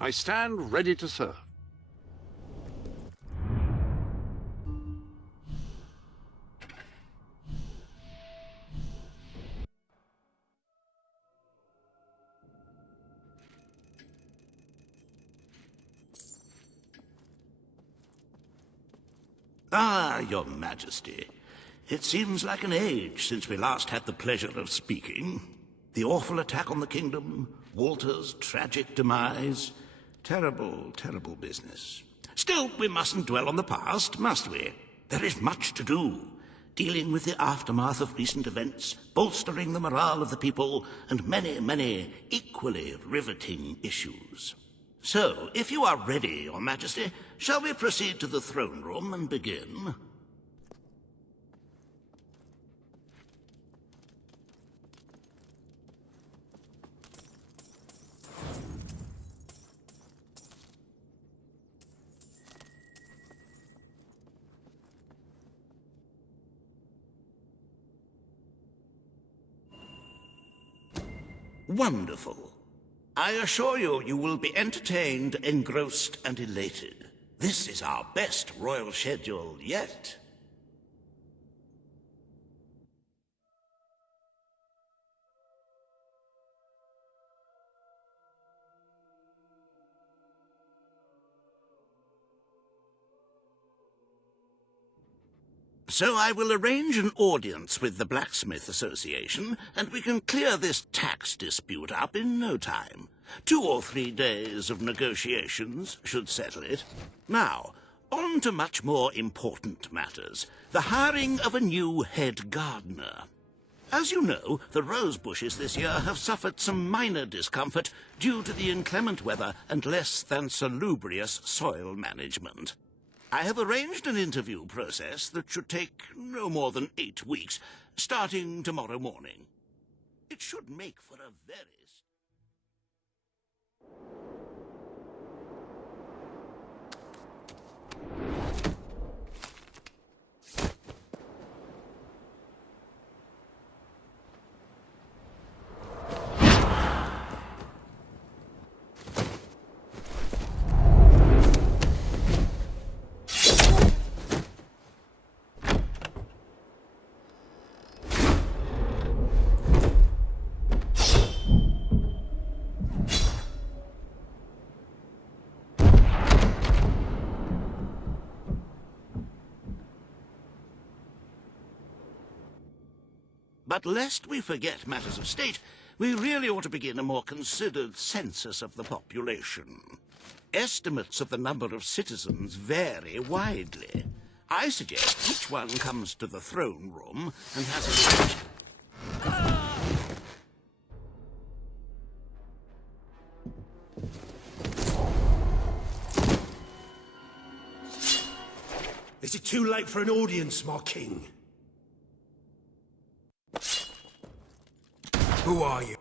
I stand ready to serve. Ah, Your Majesty. It seems like an age since we last had the pleasure of speaking. The awful attack on the kingdom, Walter's tragic demise. Terrible, terrible business. Still, we mustn't dwell on the past, must we? There is much to do. Dealing with the aftermath of recent events, bolstering the morale of the people, and many, many equally riveting issues. So, if you are ready, Your Majesty, shall we proceed to the throne room and begin? Wonderful. I assure you, you will be entertained, engrossed, and elated. This is our best royal schedule yet. So I will arrange an audience with the Blacksmith Association, and we can clear this tax dispute up in no time. 2 or 3 days of negotiations should settle it. Now, on to much more important matters. The hiring of a new head gardener. As you know, the rose bushes this year have suffered some minor discomfort due to the inclement weather and less than salubrious soil management. I have arranged an interview process that should take no more than 8 weeks, starting tomorrow morning. It should make for a very... But lest we forget matters of state, we really ought to begin a more considered census of the population. Estimates of the number of citizens vary widely. I suggest each one comes to the throne room and has a... Is it too late for an audience, my king? Who are you?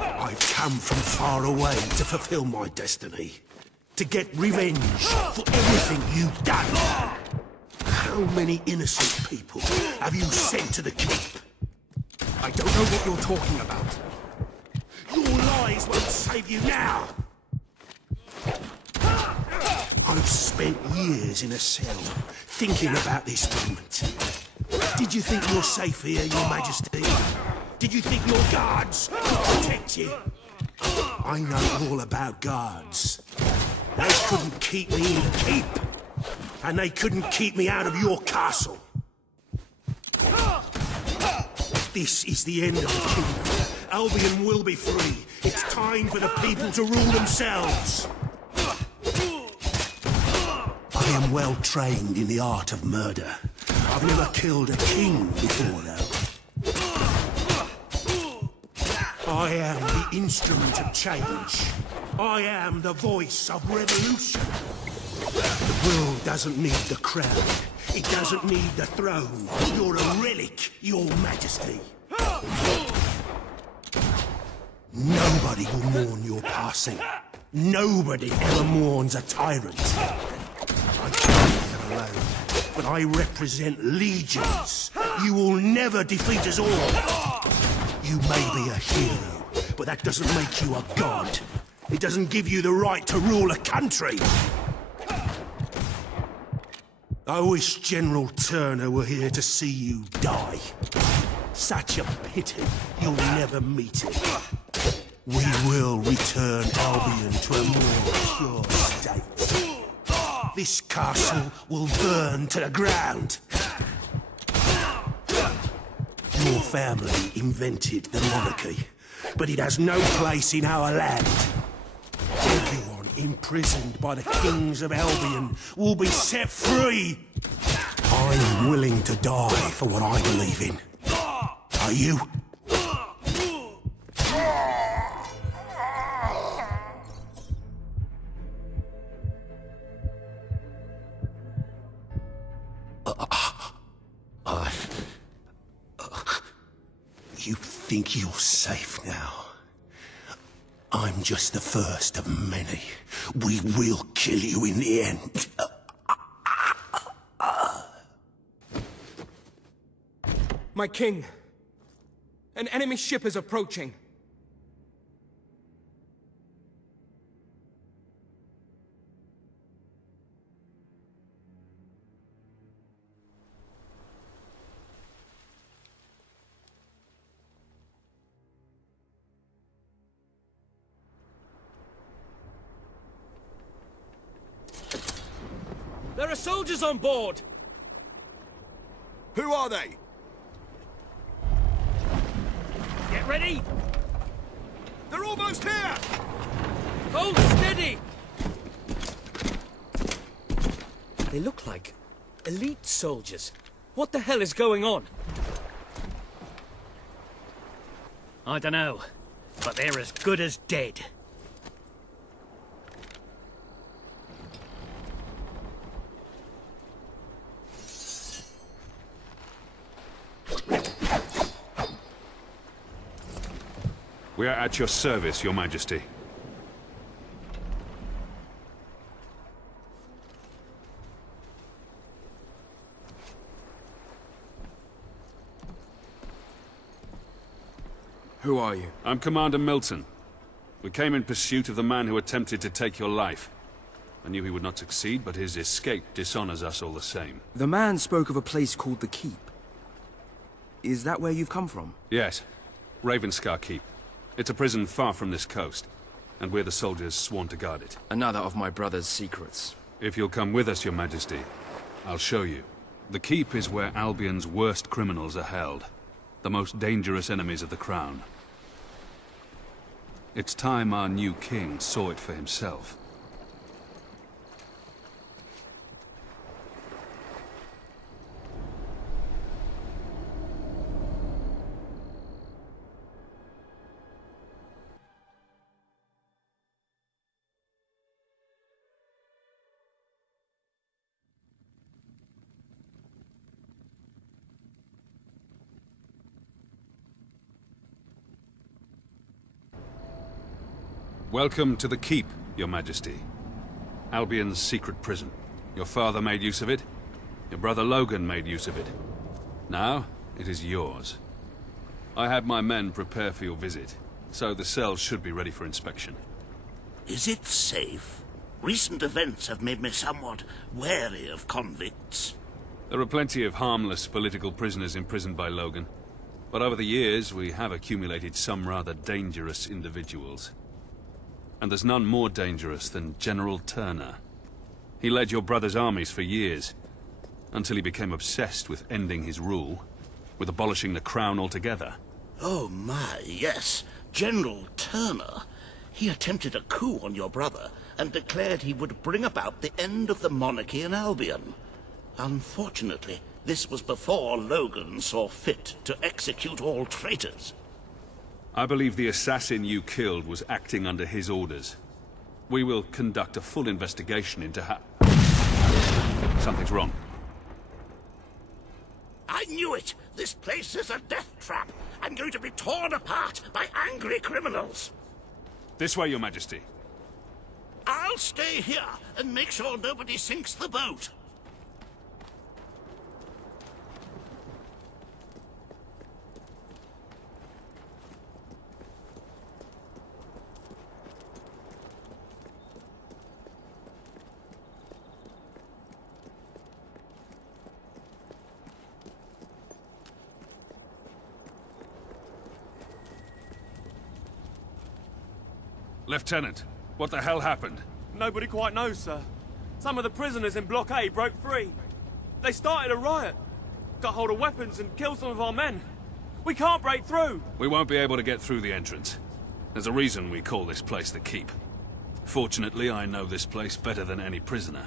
I've come from far away to fulfill my destiny. To get revenge for everything you've done. How many innocent people have you sent to the keep? I don't know what you're talking about. Your lies won't save you now. I've spent years in a cell, thinking about this moment. Did you think you're safe here, Your Majesty? Did you think your guards could protect you? I know all about guards. They couldn't keep me in the keep. And they couldn't keep me out of your castle. This is the end of the kingdom. Albion will be free. It's time for the people to rule themselves. I am well trained in the art of murder. I've never killed a king before, though. I am the instrument of change. I am the voice of revolution. The world doesn't need the crown. It doesn't need the throne. You're a relic, Your Majesty. Nobody will mourn your passing. Nobody ever mourns a tyrant. I can't alone, but I represent legions. You will never defeat us all. You may be a hero, but that doesn't make you a god. It doesn't give you the right to rule a country. I wish General Turner were here to see you die. Such a pity you'll never meet him. We will return Albion to a more pure state. This castle will burn to the ground. Your family invented the monarchy, but it has no place in our land. Everyone imprisoned by the kings of Albion will be set free. I'm willing to die for what I believe in. Are you? You think you're safe now? I'm just the first of many. We will kill you in the end. My king! An enemy ship is approaching. There are soldiers on board! Who are they? Get ready! They're almost here! Hold steady! They look like elite soldiers. What the hell is going on? I don't know, but they're as good as dead. We are at your service, Your Majesty. Who are you? I'm Commander Milton. We came in pursuit of the man who attempted to take your life. I knew he would not succeed, but his escape dishonors us all the same. The man spoke of a place called the Keep. Is that where you've come from? Yes. Ravenscar Keep. It's a prison far from this coast, and we're the soldiers sworn to guard it. Another of my brother's secrets. If you'll come with us, Your Majesty, I'll show you. The Keep is where Albion's worst criminals are held, the most dangerous enemies of the Crown. It's time our new king saw it for himself. Welcome to the Keep, Your Majesty. Albion's secret prison. Your father made use of it. Your brother Logan made use of it. Now, it is yours. I had my men prepare for your visit, so the cells should be ready for inspection. Is it safe? Recent events have made me somewhat wary of convicts. There are plenty of harmless political prisoners imprisoned by Logan, but over the years we have accumulated some rather dangerous individuals. And there's none more dangerous than General Turner. He led your brother's armies for years, until he became obsessed with ending his rule, with abolishing the crown altogether. Oh my, yes. General Turner. He attempted a coup on your brother and declared he would bring about the end of the monarchy in Albion. Unfortunately, this was before Logan saw fit to execute all traitors. I believe the assassin you killed was acting under his orders. We will conduct a full investigation into how... Something's wrong. I knew it! This place is a death trap. I'm going to be torn apart by angry criminals. This way, Your Majesty. I'll stay here and make sure nobody sinks the boat. Lieutenant, what the hell happened? Nobody quite knows, sir. Some of the prisoners in Block A broke free. They started a riot, got hold of weapons and killed some of our men. We can't break through. We won't be able to get through the entrance. There's a reason we call this place the Keep. Fortunately, I know this place better than any prisoner.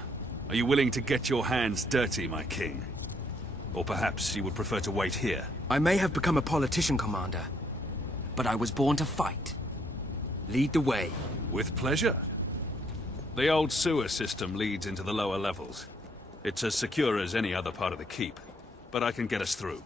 Are you willing to get your hands dirty, my king? Or perhaps you would prefer to wait here? I may have become a politician, Commander, but I was born to fight. Lead the way. With pleasure. The old sewer system leads into the lower levels. It's as secure as any other part of the Keep, but I can get us through.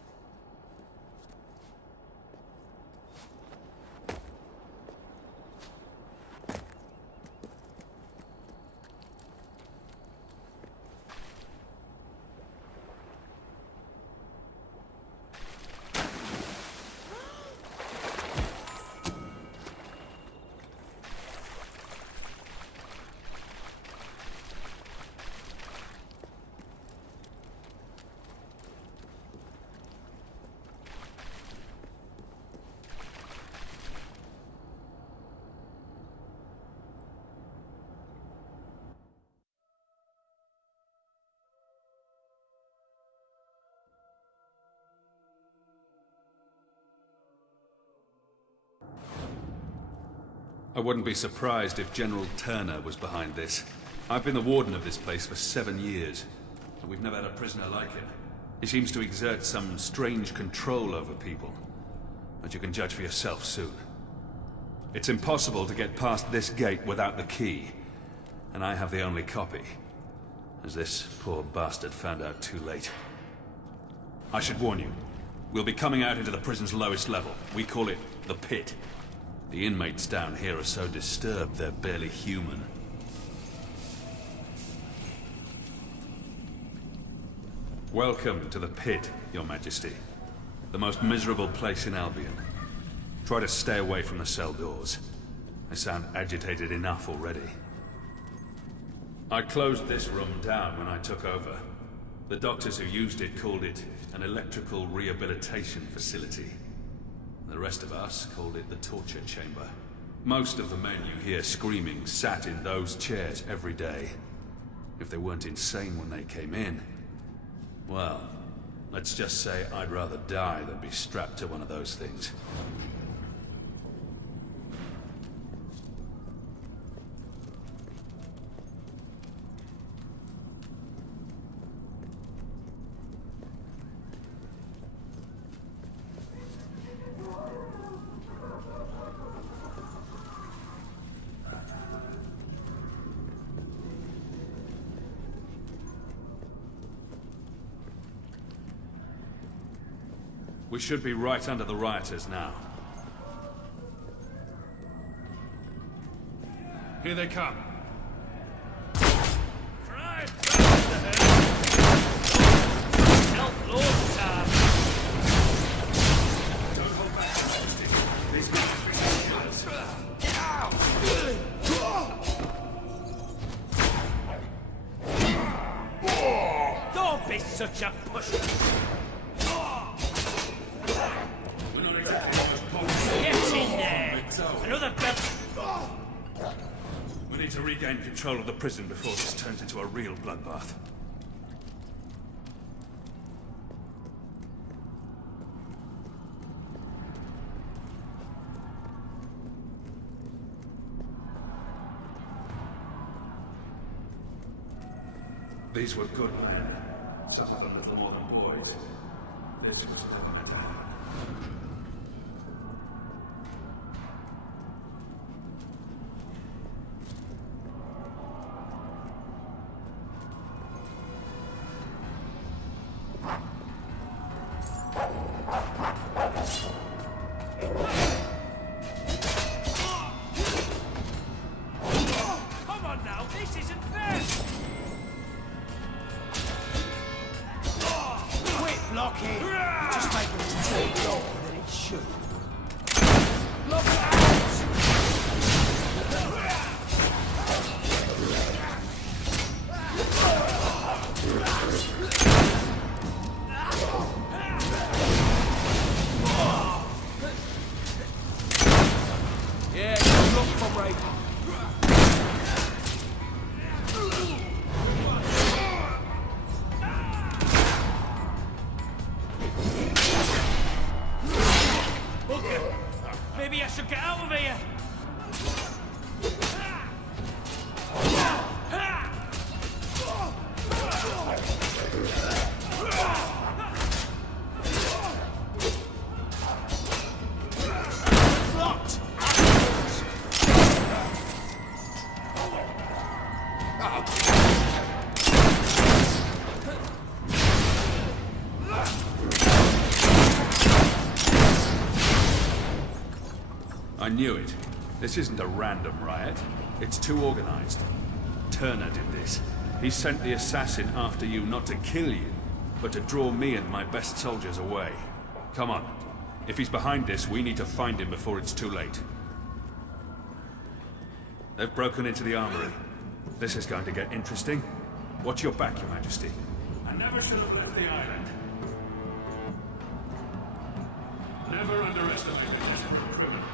I wouldn't be surprised if General Turner was behind this. I've been the warden of this place for 7 years, and we've never had a prisoner like him. He seems to exert some strange control over people, but you can judge for yourself soon. It's impossible to get past this gate without the key, and I have the only copy, as this poor bastard found out too late. I should warn you, we'll be coming out into the prison's lowest level. We call it the Pit. The inmates down here are so disturbed they're barely human. Welcome to the Pit, Your Majesty. The most miserable place in Albion. Try to stay away from the cell doors. I sound agitated enough already. I closed this room down when I took over. The doctors who used it called it an electrical rehabilitation facility. The rest of us called it the torture chamber. Most of the men you hear screaming sat in those chairs every day. If they weren't insane when they came in, well, let's just say I'd rather die than be strapped to one of those things. We should be right under the rioters now. Here they come. Help Lord, Sam! Don't hold back, Majesty. These guys are being Don't be such a pusher! Get in there! Another bell! We need to regain control of the prison before this turns into a real bloodbath. These were good men. Some of them little more than boys. This was never meant to happen. Come on now, this isn't fair! Quit blocking! Just make it take longer than it should. Block it out! Yeah, good luck, comrade. Maybe I should get out of here! Blocked! I knew it. This isn't a random riot. It's too organized. Turner did this. He sent the assassin after you not to kill you, but to draw me and my best soldiers away. Come on. If he's behind this, we need to find him before it's too late. They've broken into the armory. This is going to get interesting. Watch your back, Your Majesty. I never should have left the island. Never underestimate a desperate criminal.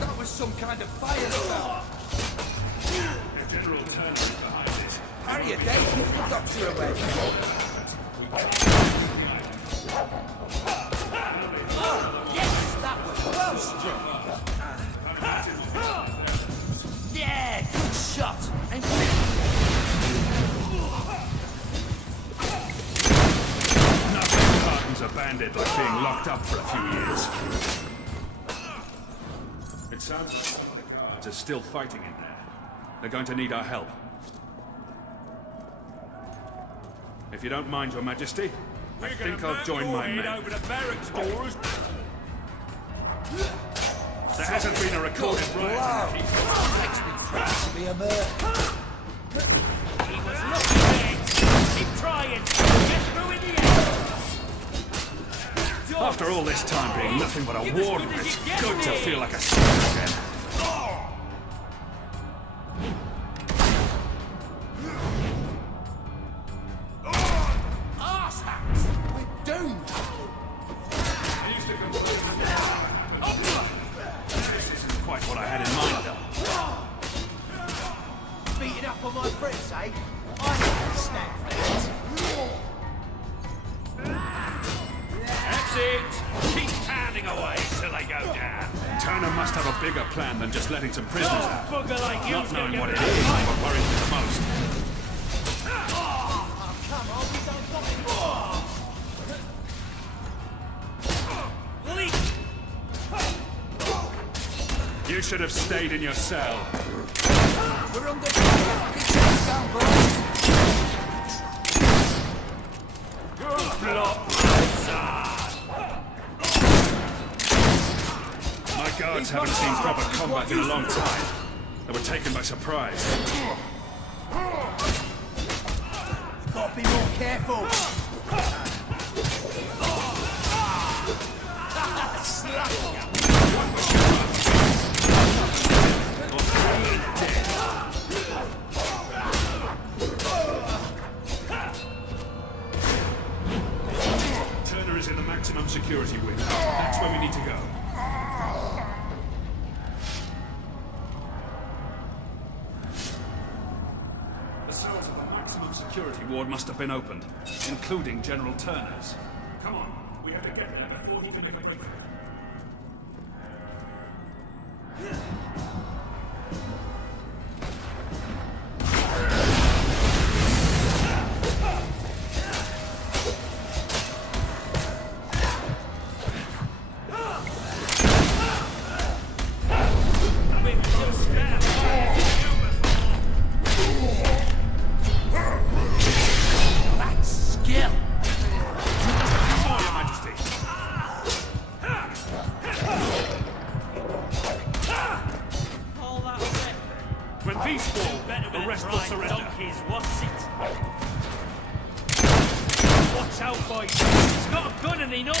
That was some kind of fire spell. General Turner is behind this. Harry, a day, keep the doctor away. Oh, yes, that was well struck. Yeah, good shot. And Nothing hardens a bandit like being locked up for a few years. It sounds like some of the guards are still fighting in there. They're going to need our help. If you don't mind, Your Majesty, I think I'll join my men. Over the barracks doors. There hasn't been a recorded riot in the keep. makes me proud to be a murderer. He was looking dead. Keep trying. Get through in the end. After all this time being nothing but a war, it's good to feel like a soldier again. Arsehats! We're doomed! This isn't quite what I had in mind, though. Beating up on my friends, eh? I can stand for That's it. Keep pounding away till they go down. Turner must have a bigger plan than just letting some prisoners out. Bugger like you. Not knowing what it is is what worries me the most. Come on, we don't want it more! You should have stayed in your cell. We're under fire! Get your gun, boys! My guards haven't seen proper combat in a long time. They were taken by surprise. Gotta be more careful! Turner is in the maximum security wing. That's where we need to go. The cells of the maximum security ward must have been opened, including General Turner's. Come on, we have to get there before he can make a break. standing up!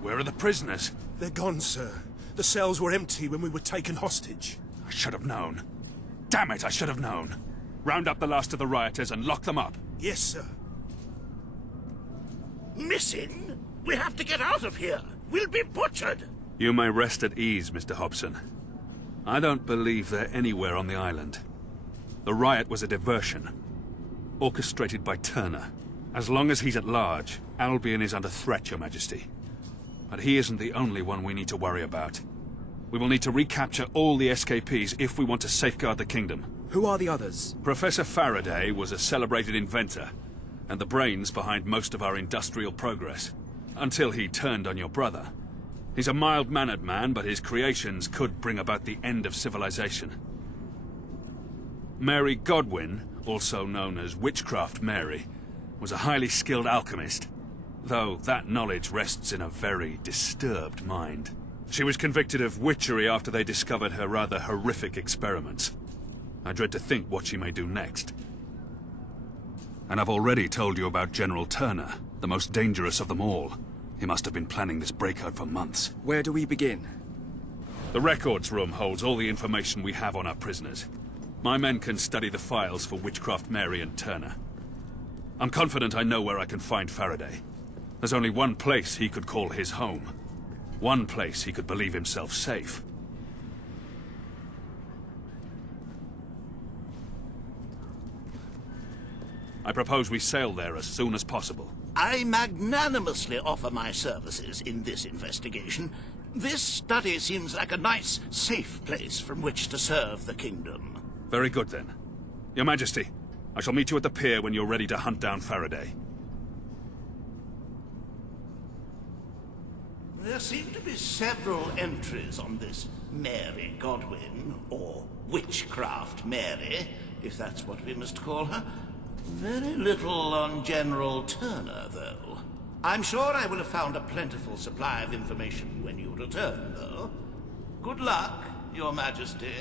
Where are the prisoners? They're gone, sir. The cells were empty when we were taken hostage. I should have known. Damn it, I should have known. Round up the last of the rioters and lock them up. Yes, sir. Missing? We have to get out of here. We'll be butchered. You may rest at ease, Mr. Hobson. I don't believe they're anywhere on the island. The riot was a diversion, orchestrated by Turner. As long as he's at large, Albion is under threat, Your Majesty. But he isn't the only one we need to worry about. We will need to recapture all the escapees if we want to safeguard the kingdom. Who are the others? Professor Faraday was a celebrated inventor, and the brains behind most of our industrial progress. Until he turned on your brother. He's a mild-mannered man, but his creations could bring about the end of civilization. Mary Godwin, also known as Witchcraft Mary, was a highly skilled alchemist, though that knowledge rests in a very disturbed mind. She was convicted of witchery after they discovered her rather horrific experiments. I dread to think what she may do next. And I've already told you about General Turner, the most dangerous of them all. He must have been planning this breakout for months. Where do we begin? The records room holds all the information we have on our prisoners. My men can study the files for Witchcraft Mary and Turner. I'm confident I know where I can find Faraday. There's only one place he could call his home. One place he could believe himself safe. I propose we sail there as soon as possible. I magnanimously offer my services in this investigation. This study seems like a nice, safe place from which to serve the kingdom. Very good, then. Your Majesty, I shall meet you at the pier when you're ready to hunt down Faraday. There seem to be several entries on this Mary Godwin, or Witchcraft Mary, if that's what we must call her. Very little on General Turner, though. I'm sure I will have found a plentiful supply of information when you return, though. Good luck, Your Majesty.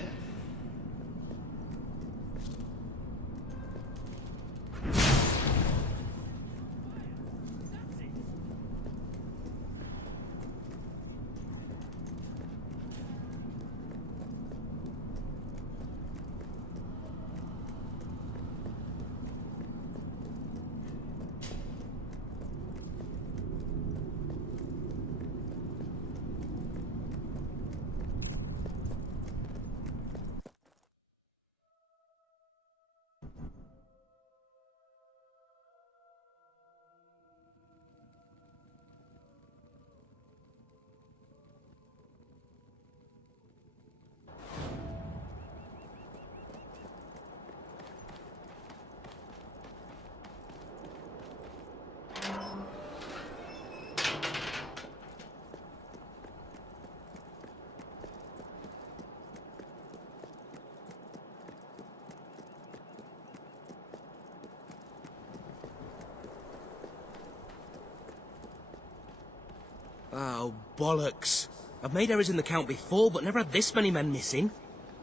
Oh, bollocks. I've made errors in the count before, but never had this many men missing.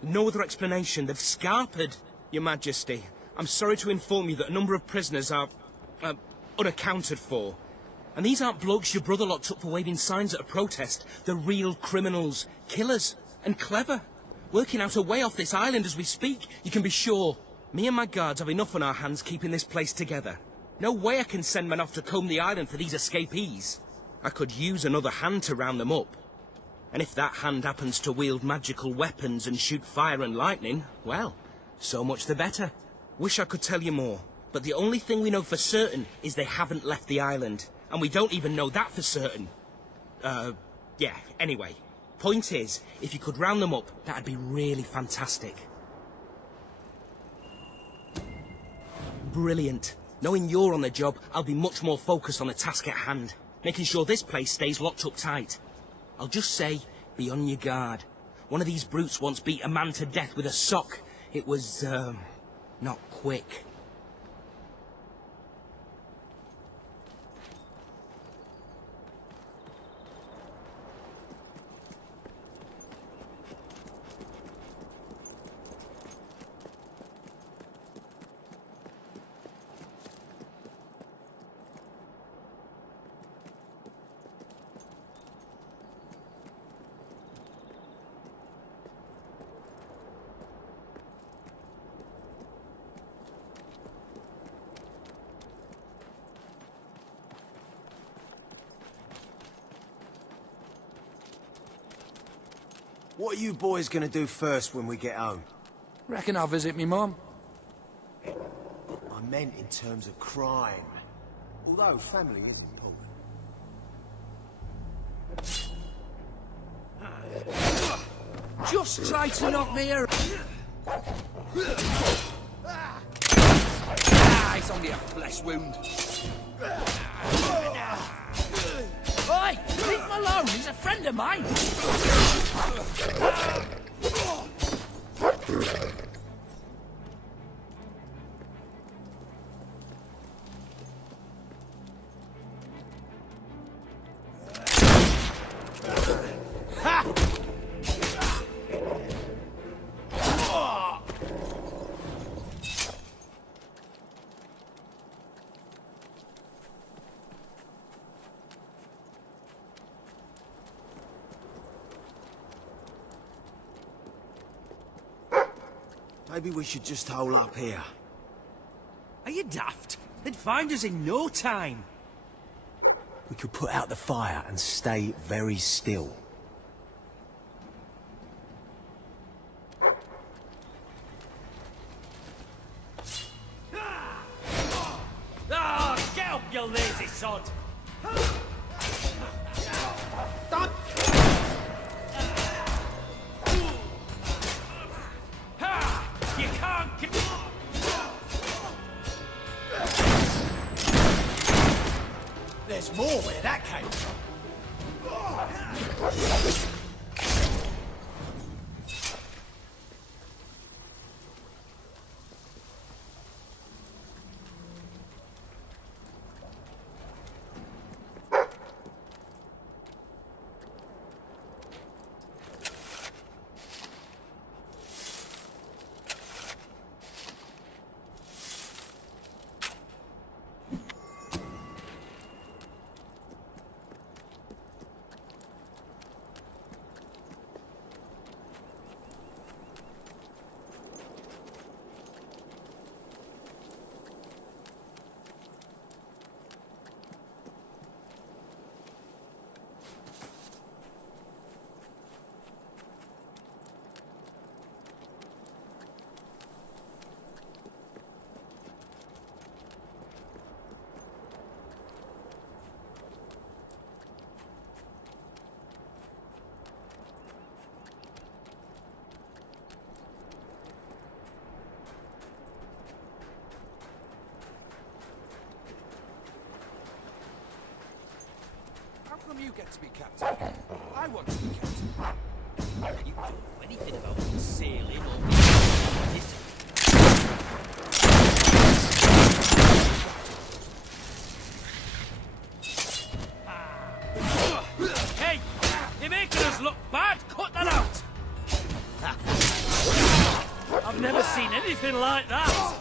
No other explanation. They've scarpered. Your Majesty, I'm sorry to inform you that a number of prisoners are, unaccounted for. And these aren't blokes your brother locked up for waving signs at a protest. They're real criminals, killers, and clever. Working out a way off this island as we speak, you can be sure. Me and my guards have enough on our hands keeping this place together. No way I can send men off to comb the island for these escapees. I could use another hand to round them up. And if that hand happens to wield magical weapons and shoot fire and lightning, well, so much the better. Wish I could tell you more, but the only thing we know for certain is they haven't left the island. And we don't even know that for certain. Yeah, anyway. Point is, if you could round them up, that'd be really fantastic. Brilliant. Knowing you're on the job, I'll be much more focused on the task at hand. Making sure this place stays locked up tight. I'll just say, be on your guard. One of these brutes once beat a man to death with a sock. It was, not quick. What are you boys gonna do first when we get home? Reckon I'll visit me mum. I meant in terms of crime. Although family isn't important. Just try to knock me around. It's only a flesh wound. Oi! Leave him alone! He's a friend of mine! Maybe we should just hole up here. Are you daft? They'd find us in no time. We could put out the fire and stay very still. Ah, get up, you lazy sod! Don't... You can't get... There's more where that came from. How come you get to be captain? I want to be captain. You don't know anything about sailing or... Hey! You're making us look bad! Cut that out! I've never seen anything like that!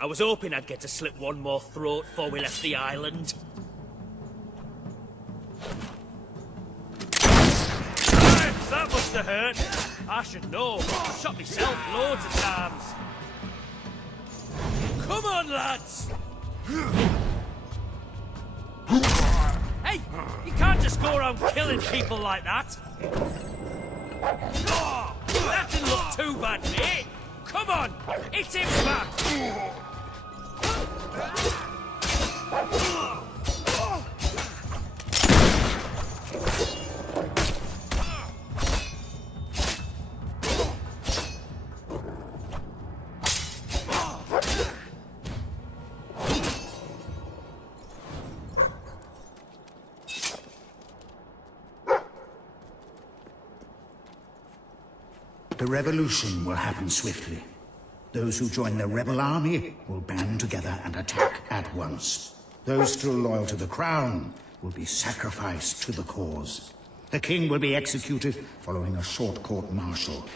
I was hoping I'd get to slit one more throat before we left the island. Thanks, that must have hurt. I should know. I've shot myself loads of times. Come on, lads! Hey! You can't just go around own killing people like that? Oh, that didn't look too bad, mate. Come on, hit him back. The revolution will happen swiftly. Those who join the rebel army will band together and attack at once. Those still loyal to the crown will be sacrificed to the cause. The king will be executed following a short court-martial.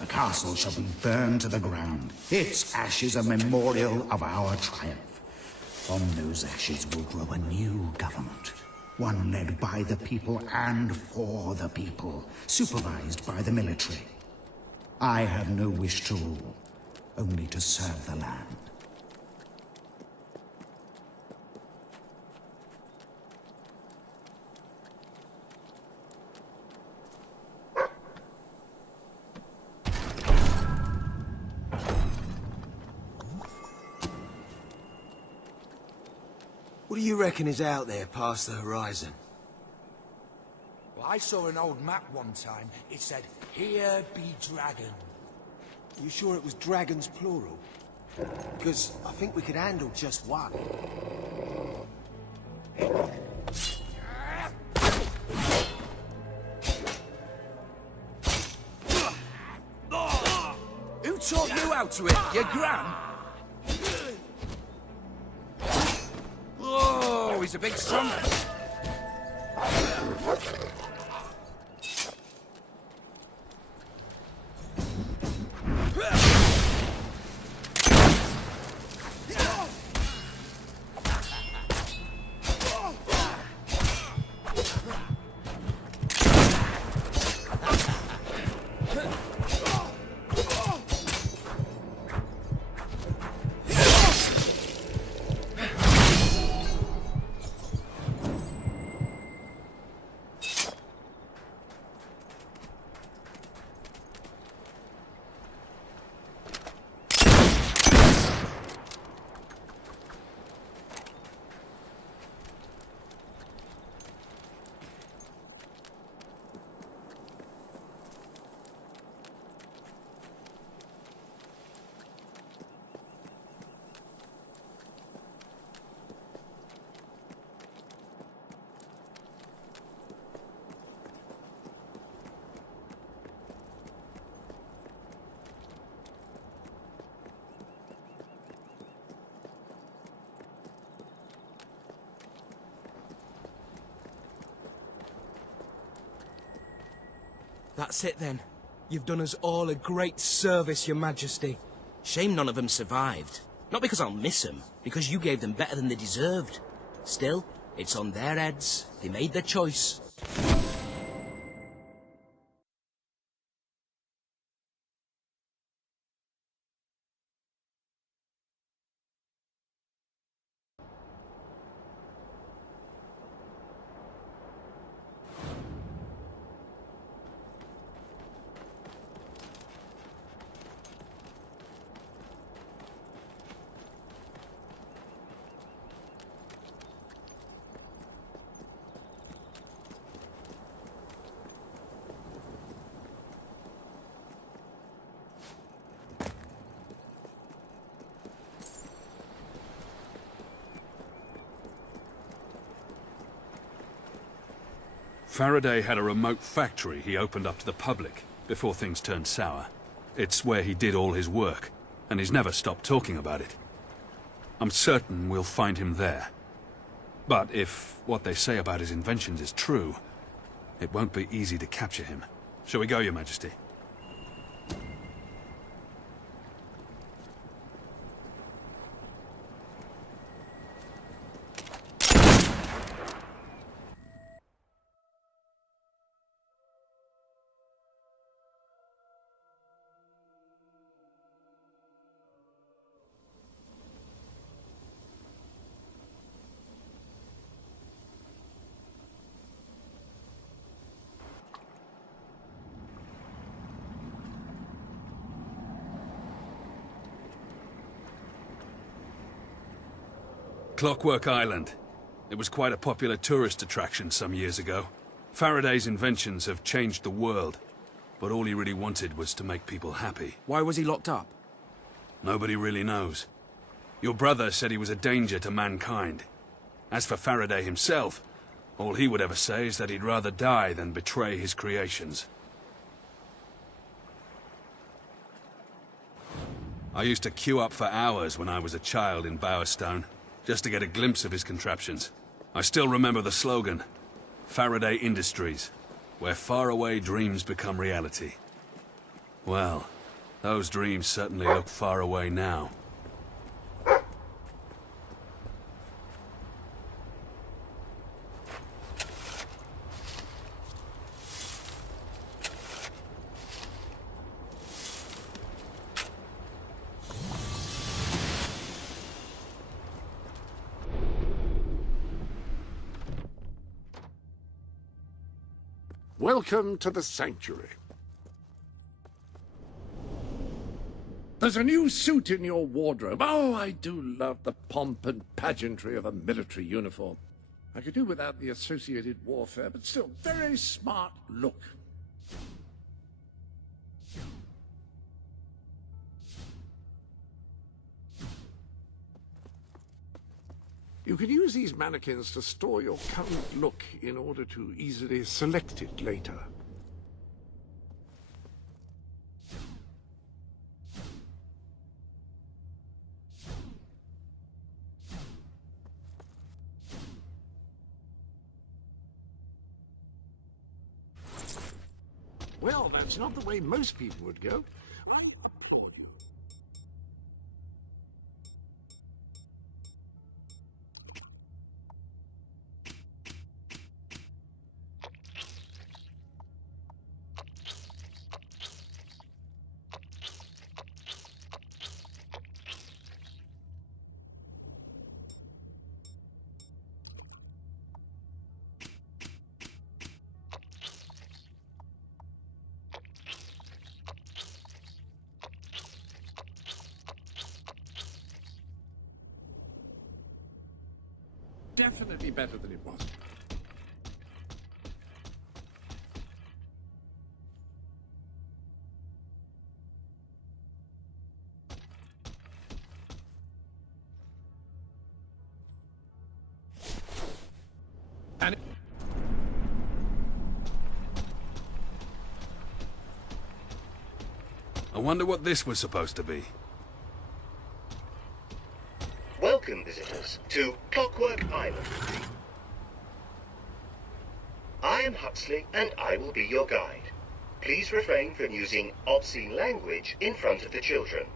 The castle shall be burned to the ground, its ashes a memorial of our triumph. From those ashes will grow a new government, one led by the people and for the people, supervised by the military. I have no wish to rule, only to serve the land. What do you reckon is out there past the horizon? Well, I saw an old map one time. It said, "Here be dragon." You sure it was dragons plural? Because I think we could handle just one. Who taught you how to hit? Your gran? Oh, he's a big strong. That's it then. You've done us all a great service, Your Majesty. Shame none of them survived. Not because I'll miss them, because you gave them better than they deserved. Still, it's on their heads. They made their choice. Faraday had a remote factory he opened up to the public before things turned sour. It's where he did all his work, and he's never stopped talking about it. I'm certain we'll find him there. But if what they say about his inventions is true, it won't be easy to capture him. Shall we go, Your Majesty? Clockwork Island. It was quite a popular tourist attraction some years ago. Faraday's inventions have changed the world, but all he really wanted was to make people happy. Why was he locked up? Nobody really knows. Your brother said he was a danger to mankind. As for Faraday himself, all he would ever say is that he'd rather die than betray his creations. I used to queue up for hours when I was a child in Bowerstone, just to get a glimpse of his contraptions. I still remember the slogan, Faraday Industries, where faraway dreams become reality. Well, those dreams certainly look far away now. Welcome to the Sanctuary. There's a new suit in your wardrobe. Oh, I do love the pomp and pageantry of a military uniform. I could do without the associated warfare, but still, very smart look. You can use these mannequins to store your current look in order to easily select it later. Well, that's not the way most people would go. I applaud you. Definitely better than it was. And I wonder what this was supposed to be. Welcome, visitors, to Clockwork Island. I am Huxley, and I will be your guide. Please refrain from using obscene language in front of the children.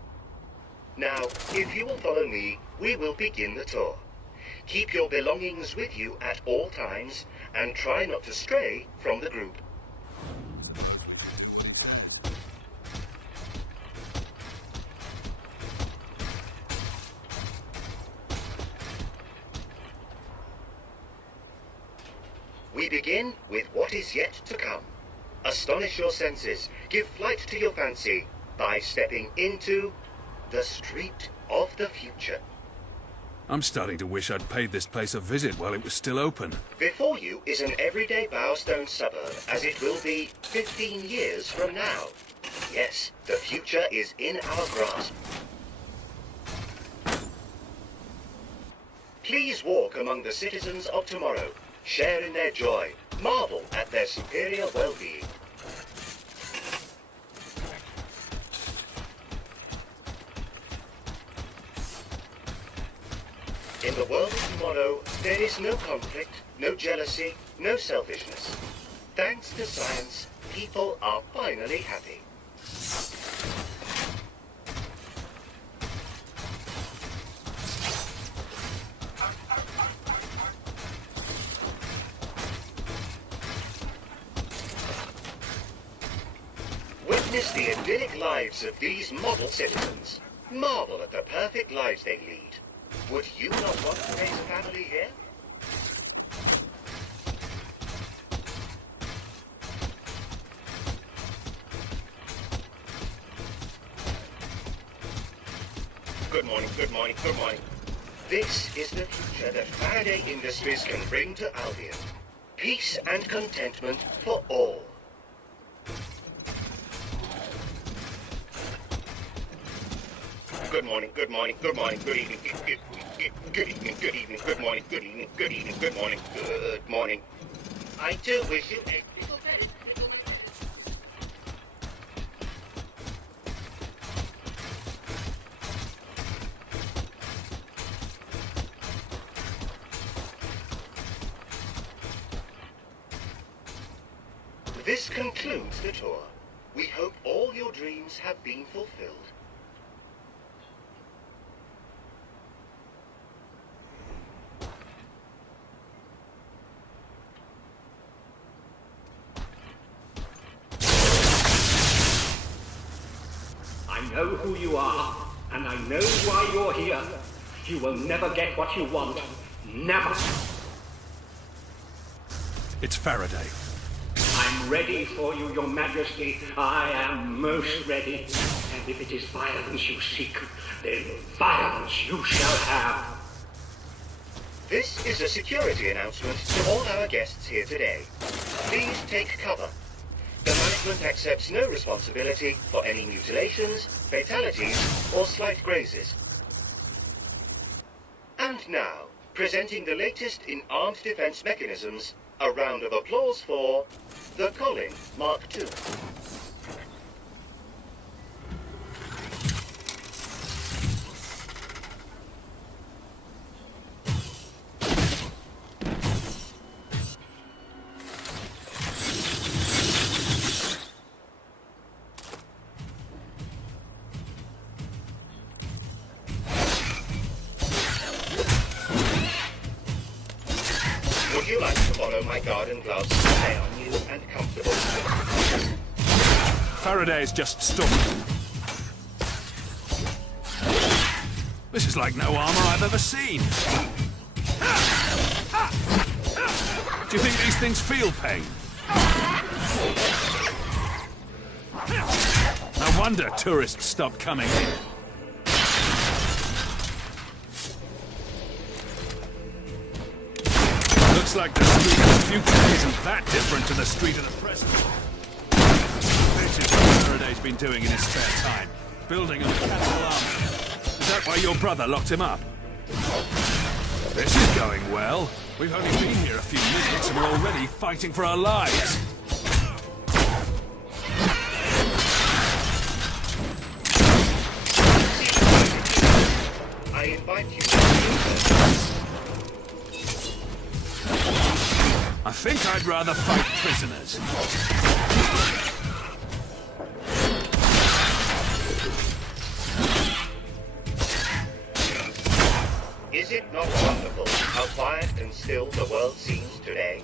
Now, if you will follow me, we will begin the tour. Keep your belongings with you at all times, and try not to stray from the group. We begin with what is yet to come. Astonish your senses, give flight to your fancy by stepping into the street of the future. I'm starting to wish I'd paid this place a visit while it was still open. Before you is an everyday Bowerstone suburb, as it will be 15 years from now. Yes, the future is in our grasp. Please walk among the citizens of tomorrow. Share in their joy, marvel at their superior well-being. In the world of tomorrow, there is no conflict, no jealousy, no selfishness. Thanks to science, people are finally happy. Witness the idyllic lives of these model citizens. Marvel at the perfect lives they lead. Would you not want to raise a family here? Good morning, good morning, good morning. This is the future that Faraday Industries can bring to Albion. Peace and contentment for all. Good morning, good morning, good morning, good evening, good evening, good evening, good morning, good evening, good evening, good morning, good morning. I do wish you a little bit. This concludes the tour. We hope all your dreams have been fulfilled. I know who you are, and I know why you're here. You will never get what you want. Never. It's Faraday. I'm ready for you, Your Majesty. I am most ready. And if it is violence you seek, then violence you shall have. This is a security announcement to all our guests here today. Please take cover. The management accepts no responsibility for any mutilations, fatalities, or slight grazes. And now, presenting the latest in armed defense mechanisms, a round of applause for the Colin Mark II. Would you like to follow my garden gloves? They are new and comfortable. Faraday's just stopped. This is like no armor I've ever seen. Do you think these things feel pain? No wonder tourists stopped coming here. Looks like the street of the future isn't that different to the street of the present. This is what Faraday's been doing in his spare time. Building a mechanical army. Is that why your brother locked him up? This is going well. We've only been here a few minutes and we're already fighting for our lives. I invite you to I think I'd rather fight prisoners. Is it not wonderful how quiet and still the world seems today?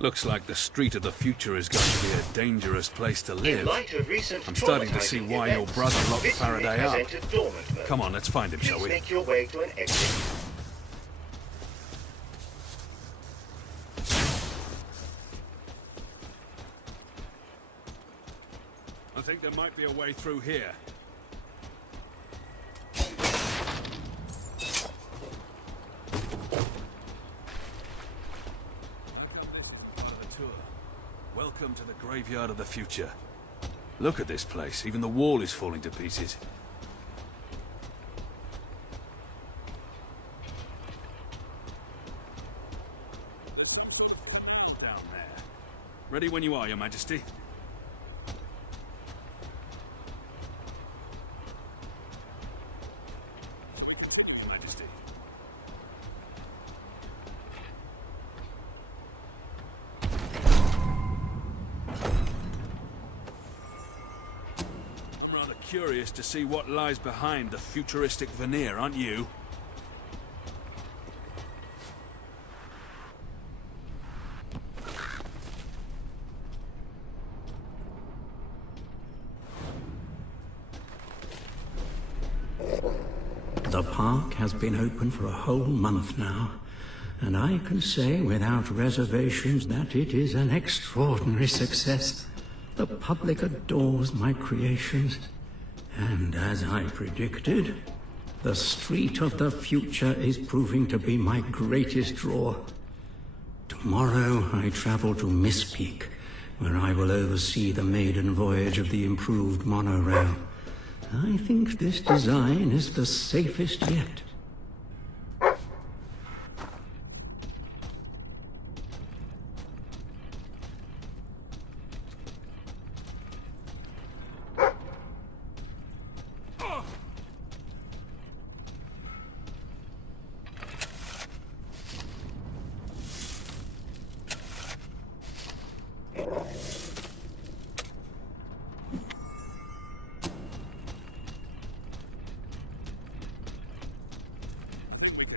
Looks like the street of the future is going to be a dangerous place to live. In light of recent I'm starting to see why your brother locked this unit Faraday has up. entered dormant mode. Come on, let's find him, shall Please we? make your way to an exit. I think there might be a way through here. Welcome to the graveyard of the future. Look at this place. Even the wall is falling to pieces. Down there. Ready when you are, Your Majesty. Your Majesty. Curious to see what lies behind the futuristic veneer, aren't you? The park has been open for a whole month now, and I can say without reservations that it is an extraordinary success. The public adores my creations, and as I predicted, the street of the future is proving to be my greatest draw. Tomorrow I travel to Miss Peak, where I will oversee the maiden voyage of the improved monorail. I think this design is the safest yet.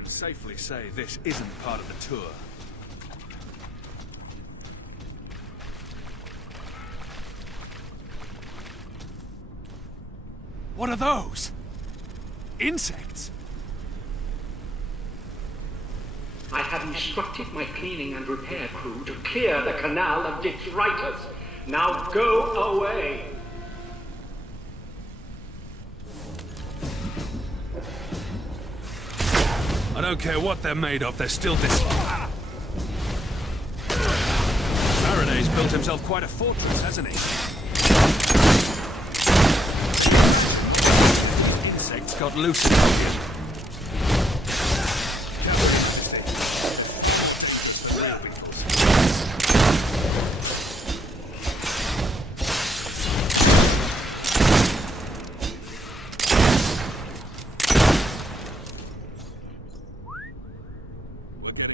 Safely say this isn't part of the tour. What are those? Insects? I have instructed my cleaning and repair crew to clear the canal of detritus. Now go away. I don't care what they're made of, they're still Faraday's built himself quite a fortress, hasn't he? Insects got loose in here.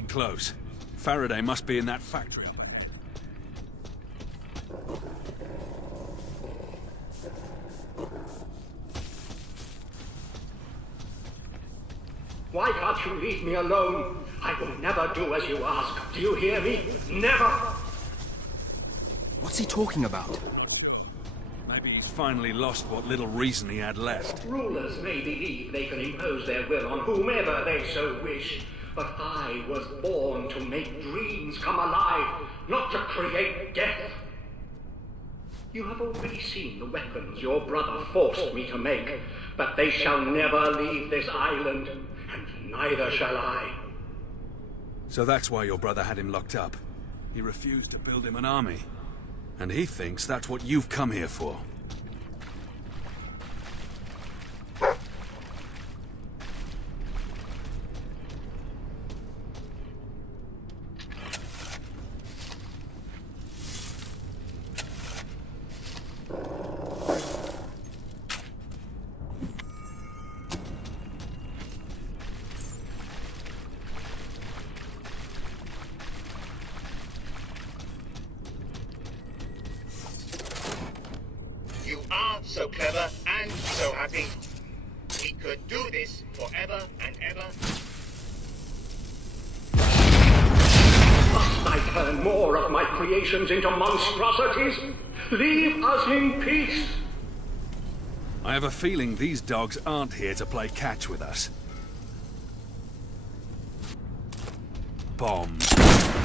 Close. Faraday must be in that factory up there. Why can't you leave me alone? I will never do as you ask. Do you hear me? Never! What's he talking about? Maybe he's finally lost what little reason he had left. Rulers may believe they can impose their will on whomever they so wish. But I was born to make dreams come alive, not to create death. You have already seen the weapons your brother forced me to make, but they shall never leave this island, and neither shall I. So that's why your brother had him locked up. He refused to build him an army. And he thinks that's what you've come here for. So clever and so happy. We could do this forever and ever. Must I turn more of my creations into monstrosities? Leave us in peace. I have a feeling these dogs aren't here to play catch with us. Bombs.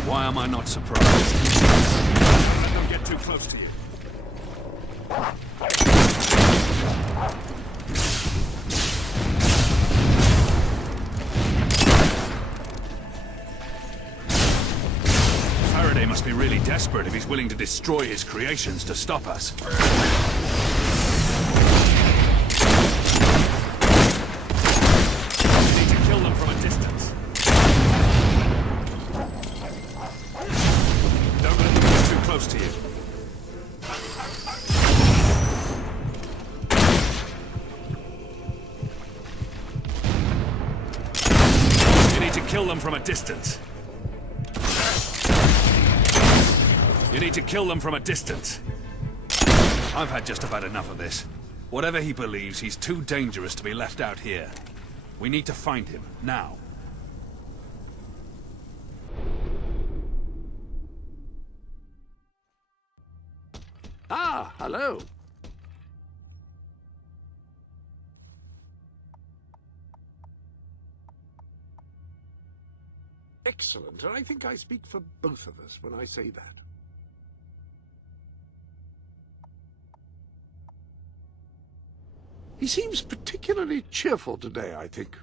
Why am I not surprised? Don't get too close to you. Faraday must be really desperate if he's willing to destroy his creations to stop us. We need to kill them from a distance. Don't let them get too close to you. Kill them from a distance. You need to kill them from a distance. I've had just about enough of this. Whatever he believes, he's too dangerous to be left out here. We need to find him, now. Ah, hello. excellent, and I think I speak for both of us when I say that. He seems particularly cheerful today, I think.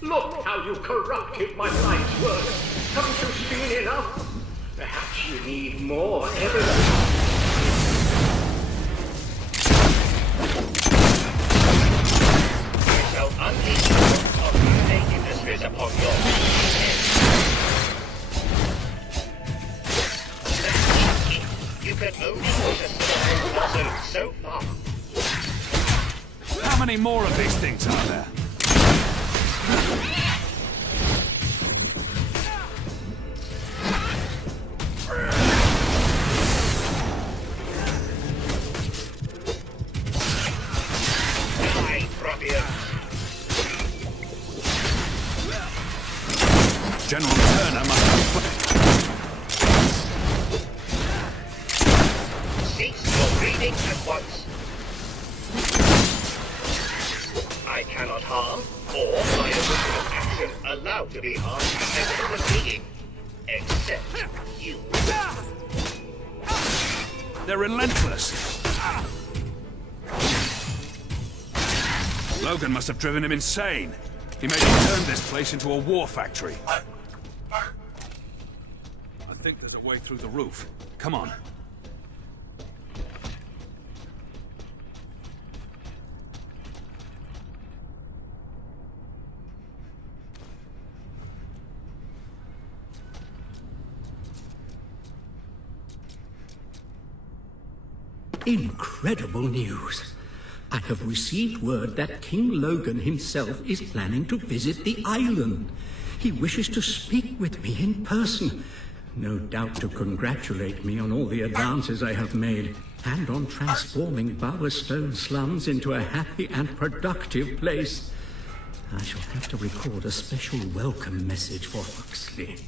Look how you corrupted my life's work. Haven't you seen enough? Perhaps you need more evidence. I shall unleash the roots of many industries upon your head. You can only push a citizen puzzle so far. How many more of these things are there? General Turner must have... Cease your reading at once. I cannot harm, or by original action allow to be harmed as a being, except you. They're relentless. Logan must have driven him insane. He made him turn this place into a war factory. I think there's a way through the roof. Come on. Incredible news. I have received word that King Logan himself is planning to visit the island. He wishes to speak with me in person. No doubt to congratulate me on all the advances I have made, and on transforming Bowerstone slums into a happy and productive place. I shall have to record a special welcome message for Huxley.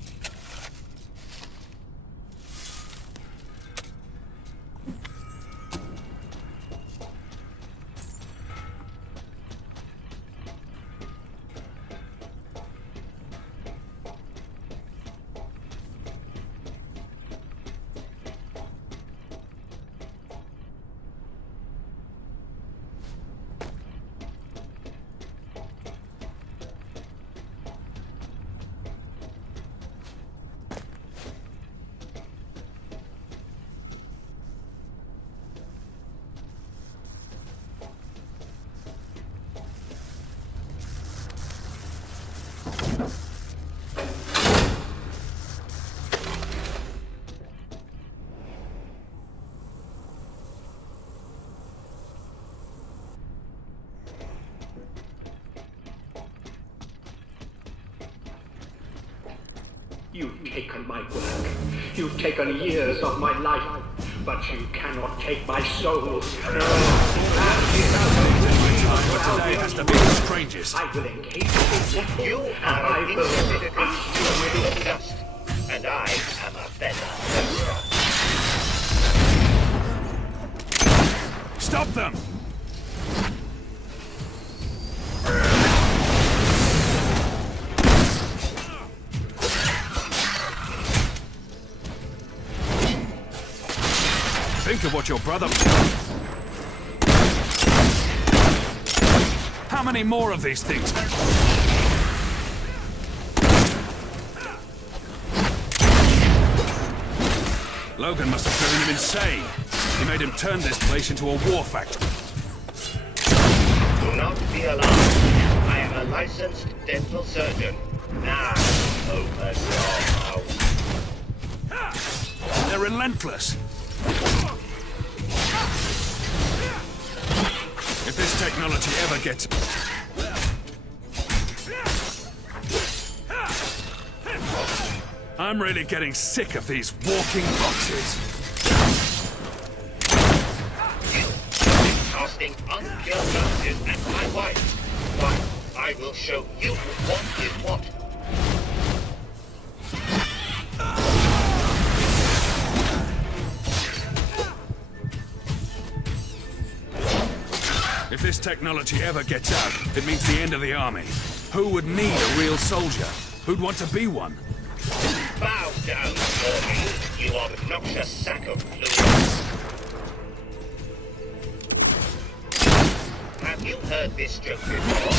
You've taken my work. You've taken years of my life. But you cannot take my soul. Today has to be the strangest. I will encase you. You are a considered with dust, and I am a feather. Stop them! Think of what your brother... How many more of these things? Logan must have driven him insane. He made him turn this place into a war factory. Do not be alarmed. I am a licensed dental surgeon. Now, open your mouth. They're relentless. If this technology ever gets... I'm really getting sick of these walking boxes. Casting unpure glances at my wife. Why, I will show you what is what. If this technology ever gets out, it means the end of the army. Who would need a real soldier? Who'd want to be one? Bow down, Lordy, you obnoxious sack of fluids. Have you heard this joke before?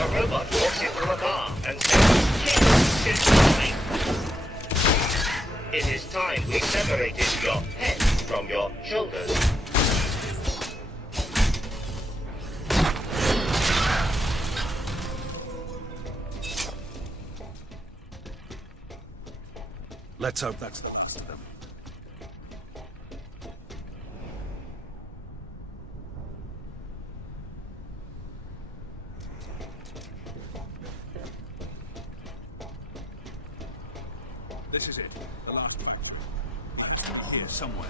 A robot walks into a bar and says, "Kill, destroy." It is time we separated your head from your shoulders. Let's hope that's the last of them. This is it, the last one. Here, somewhere.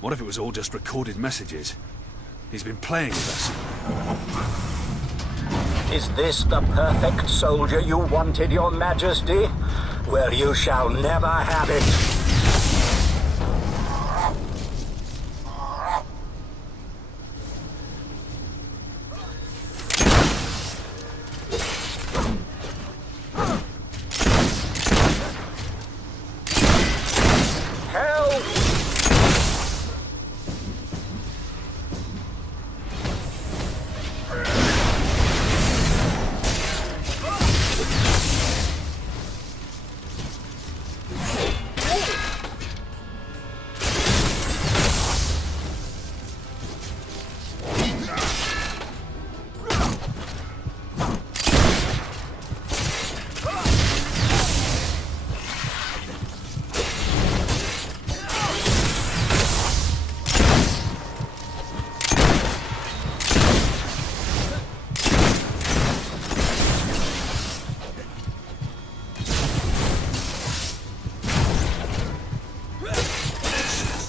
What if it was all just recorded messages? He's been playing with us. Is this the perfect soldier you wanted, Your Majesty? Well, you shall never have it.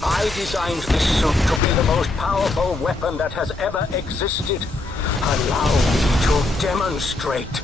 I designed this suit to be the most powerful weapon that has ever existed. Allow me to demonstrate.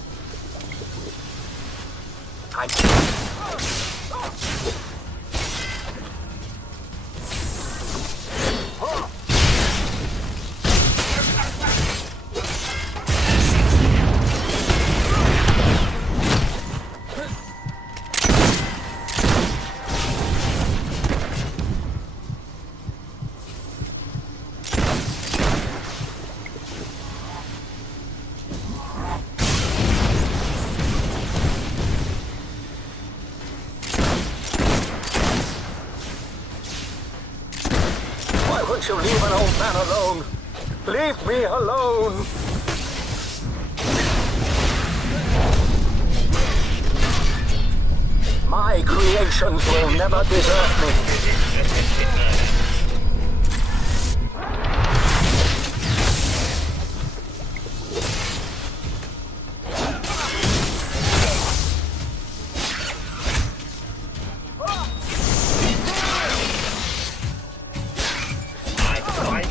Why won't you leave an old man alone? Leave me alone! My creations will never desert me.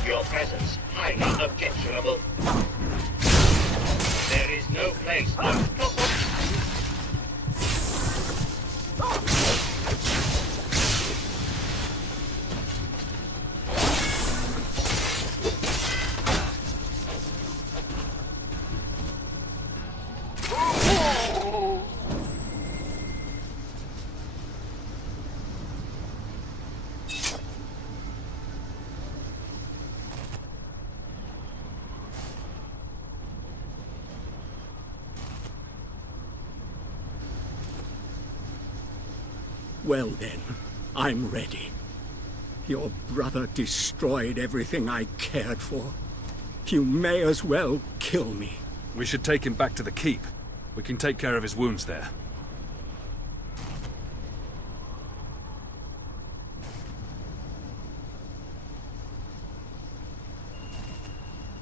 Your presence highly objectionable. There is no place for Well then, I'm ready. Your brother destroyed everything I cared for. You may as well kill me. We should take him back to the keep. We can take care of his wounds there.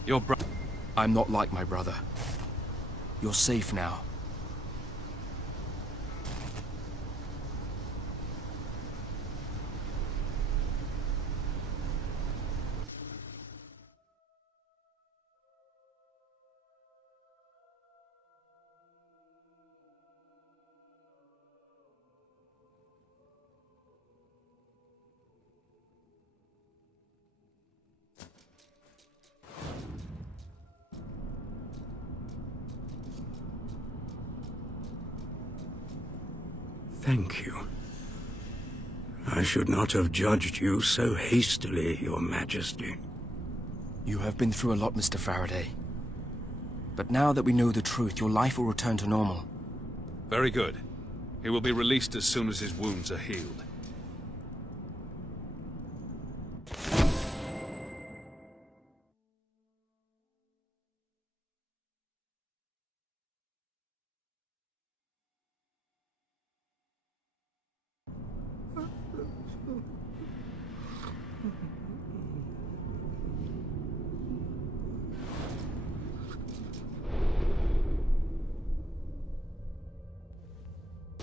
Your brother... I'm not like my brother. You're safe now. Thank you. I should not have judged you so hastily, Your Majesty. You have been through a lot, Mr. Faraday. But now that we know the truth, your life will return to normal. Very good. He will be released as soon as his wounds are healed.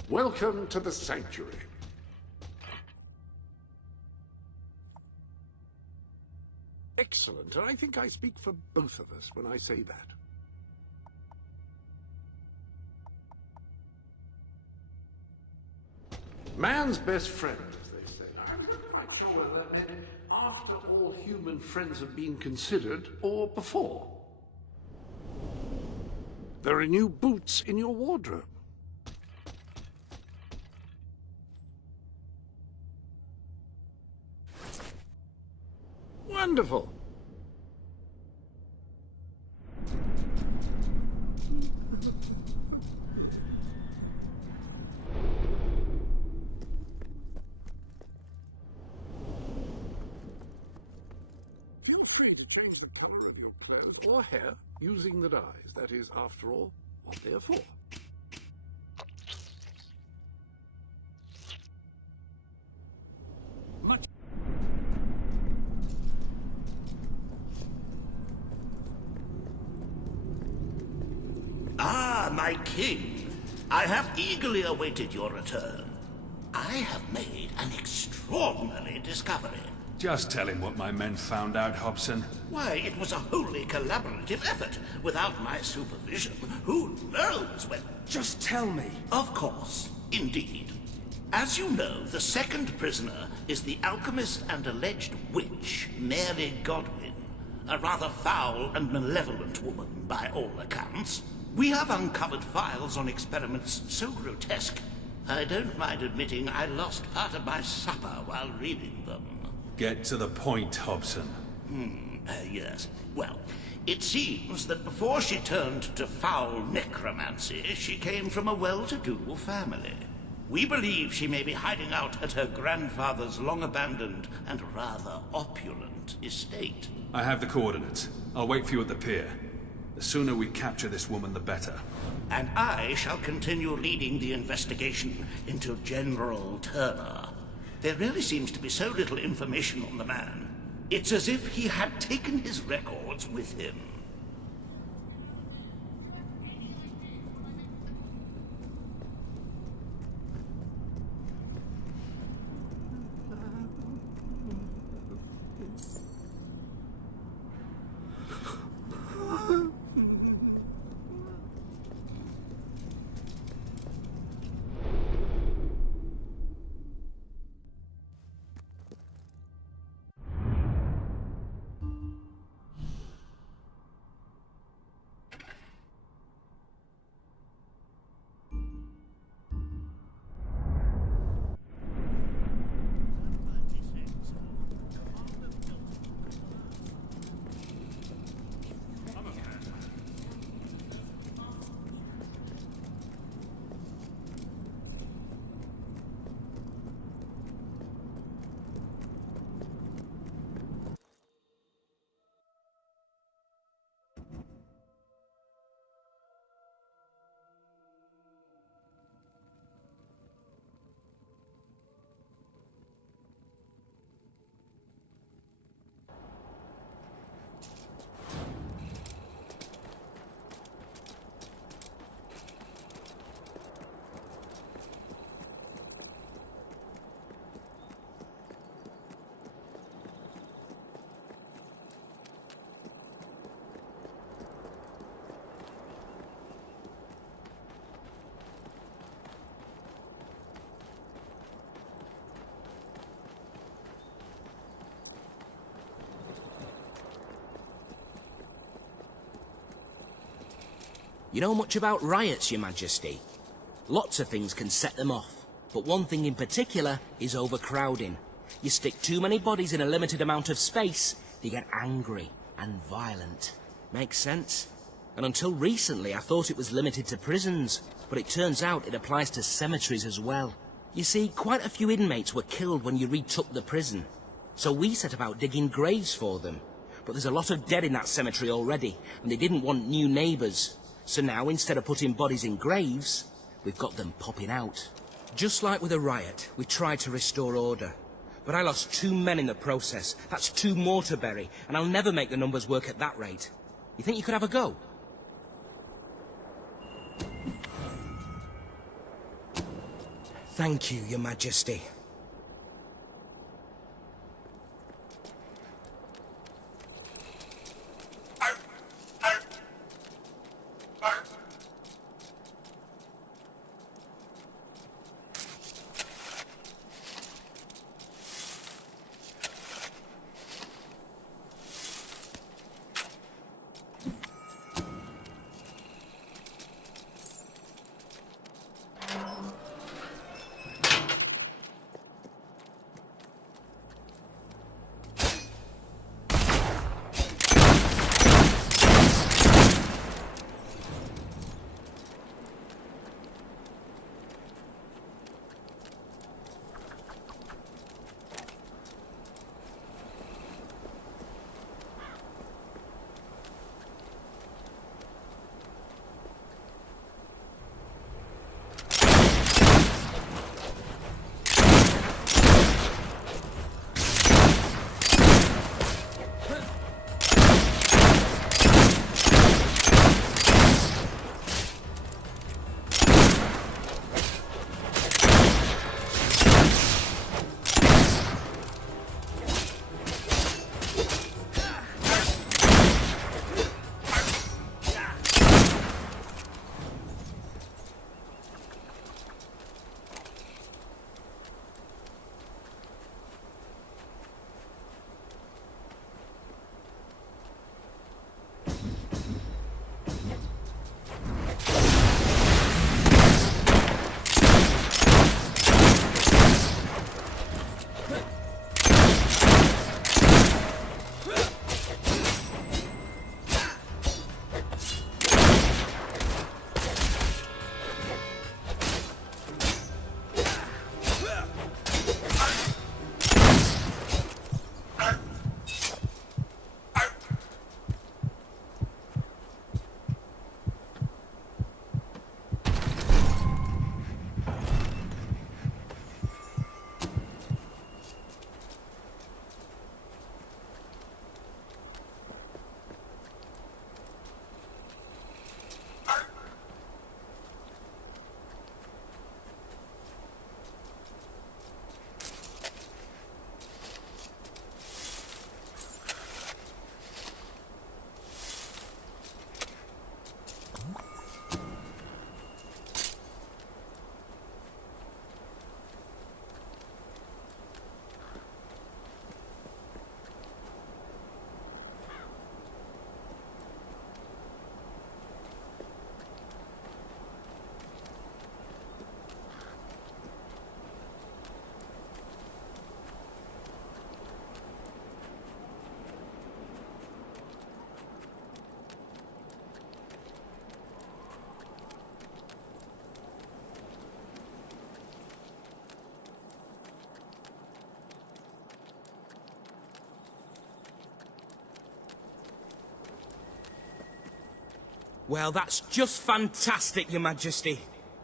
Welcome to the Sanctuary. Excellent, and I think I speak for both of us when I say that. Man's best friend, as they say. I'm not quite sure whether that meant after all human friends have been considered, or before. There are new boots in your wardrobe. Wonderful. Feel free to change the color of your clothes or hair using the dyes. That is, after all, what they are for. Ah, my king. I have eagerly awaited your return. I have made an extraordinary discovery. Just tell him what my men found out, Hobson. Why, it was a wholly collaborative effort. Without my supervision, who knows when... Just tell me. Of course. Indeed. As you know, the second prisoner is the alchemist and alleged witch, Mary Godwin. A rather foul and malevolent woman, by all accounts. We have uncovered files on experiments so grotesque, I don't mind admitting I lost part of my supper while reading them. Get to the point, Hobson. Yes. Well, it seems that before she turned to foul necromancy, she came from a well-to-do family. We believe she may be hiding out at her grandfather's long-abandoned and rather opulent estate. I have the coordinates. I'll wait for you at the pier. The sooner we capture this woman, the better. And I shall continue leading the investigation into General Turner. There really seems to be so little information on the man. It's as if he had taken his records with him. You know much about riots, Your Majesty? Lots of things can set them off, but one thing in particular is overcrowding. You stick too many bodies in a limited amount of space, they get angry and violent. Makes sense? And until recently I thought it was limited to prisons, but it turns out it applies to cemeteries as well. You see, quite a few inmates were killed when you retook the prison, so we set about digging graves for them. But there's a lot of dead in that cemetery already, and they didn't want new neighbours. So now, instead of putting bodies in graves, we've got them popping out. Just like with a riot, we tried to restore order. But I lost 2 men in the process. That's 2 more to bury, and I'll never make the numbers work at that rate. You think you could have a go? Thank you, Your Majesty. Well, that's just fantastic, Your Majesty.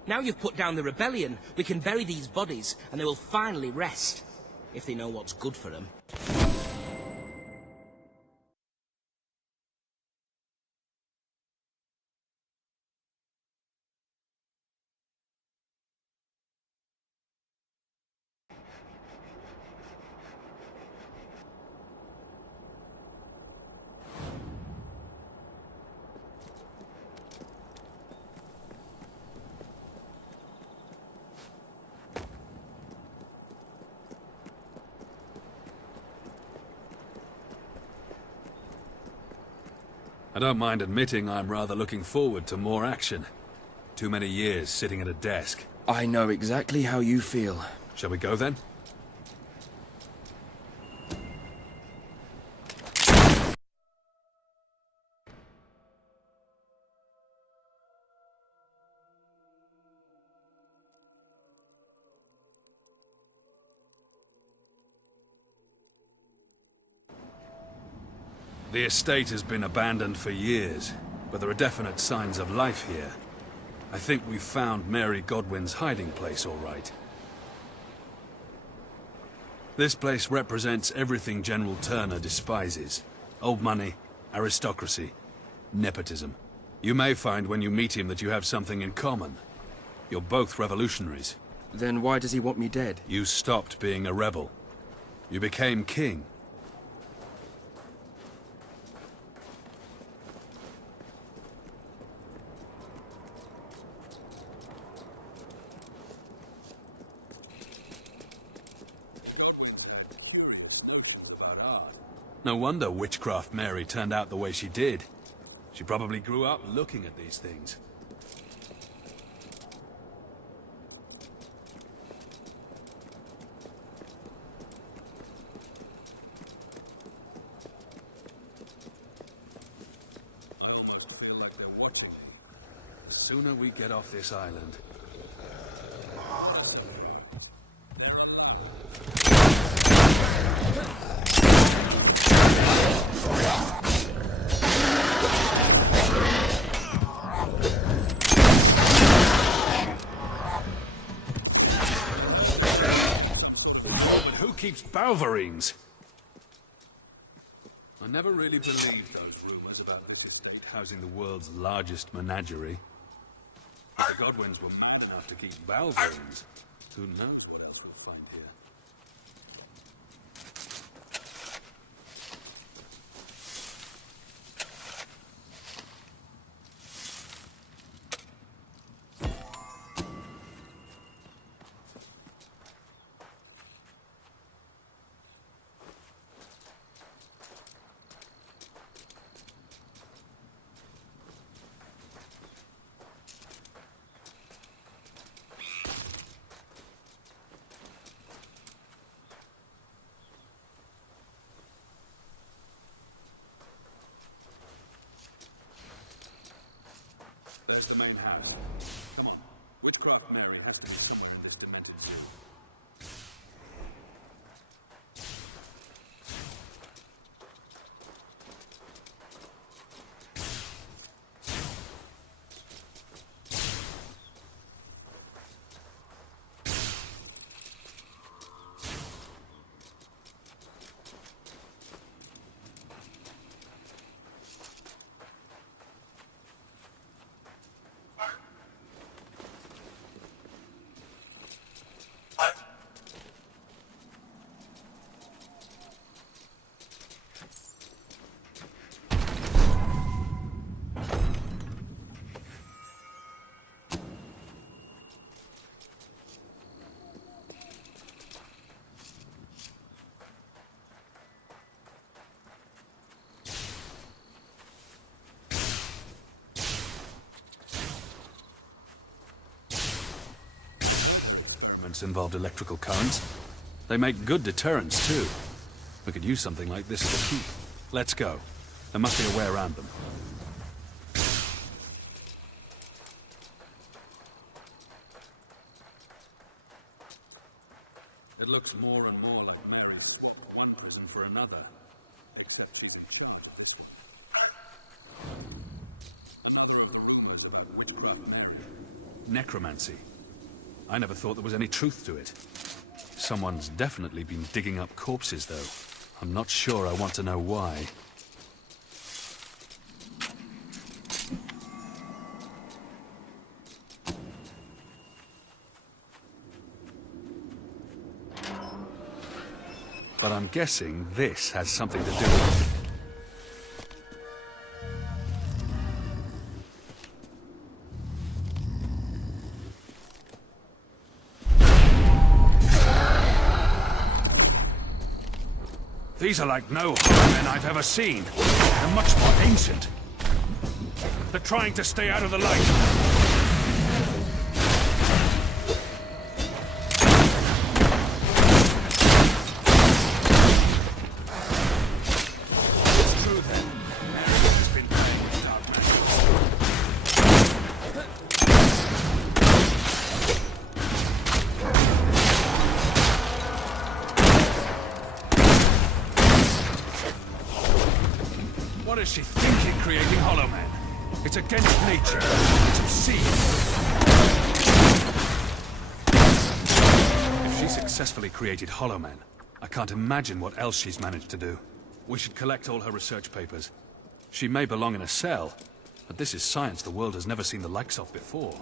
Now you've put down the rebellion, we can bury these bodies, and they will finally rest. If they know what's good for them. I don't mind admitting I'm rather looking forward to more action. Too many years sitting at a desk. I know exactly how you feel. Shall we go then? The estate has been abandoned for years, but there are definite signs of life here. I think we've found Mary Godwin's hiding place, all right. This place represents everything General Turner despises. Old money, aristocracy, nepotism. You may find when you meet him that you have something in common. You're both revolutionaries. Then why does he want me dead? You stopped being a rebel. You became king. No wonder Witchcraft Mary turned out the way she did. She probably grew up looking at these things. I feel like they're watching. The sooner we get off this island. Keeps Balverines. I never really believed those rumors about this estate housing the world's largest menagerie. But the Godwins were mad enough to keep Balverines. Who knows what else we'll find here? There's the main house. Come on. Witchcraft Mary has to be somewhere in this demented city. Involved electrical currents. They make good deterrents, too. We could use something like this as a keep. Let's go. There must be a way around them. It looks more and more like America. One prison for another. Except he's a child. Witchcraft. Necromancy. I never thought there was any truth to it. Someone's definitely been digging up corpses, though. I'm not sure I want to know why. But I'm guessing this has something to do with it. These are like no men I've ever seen. They're much more ancient. They're trying to stay out of the light. What is she thinking, creating Hollow Men? It's against nature. It's obscene. If she successfully created Hollow Men, I can't imagine what else she's managed to do. We should collect all her research papers. She may belong in a cell, but this is science the world has never seen the likes of before.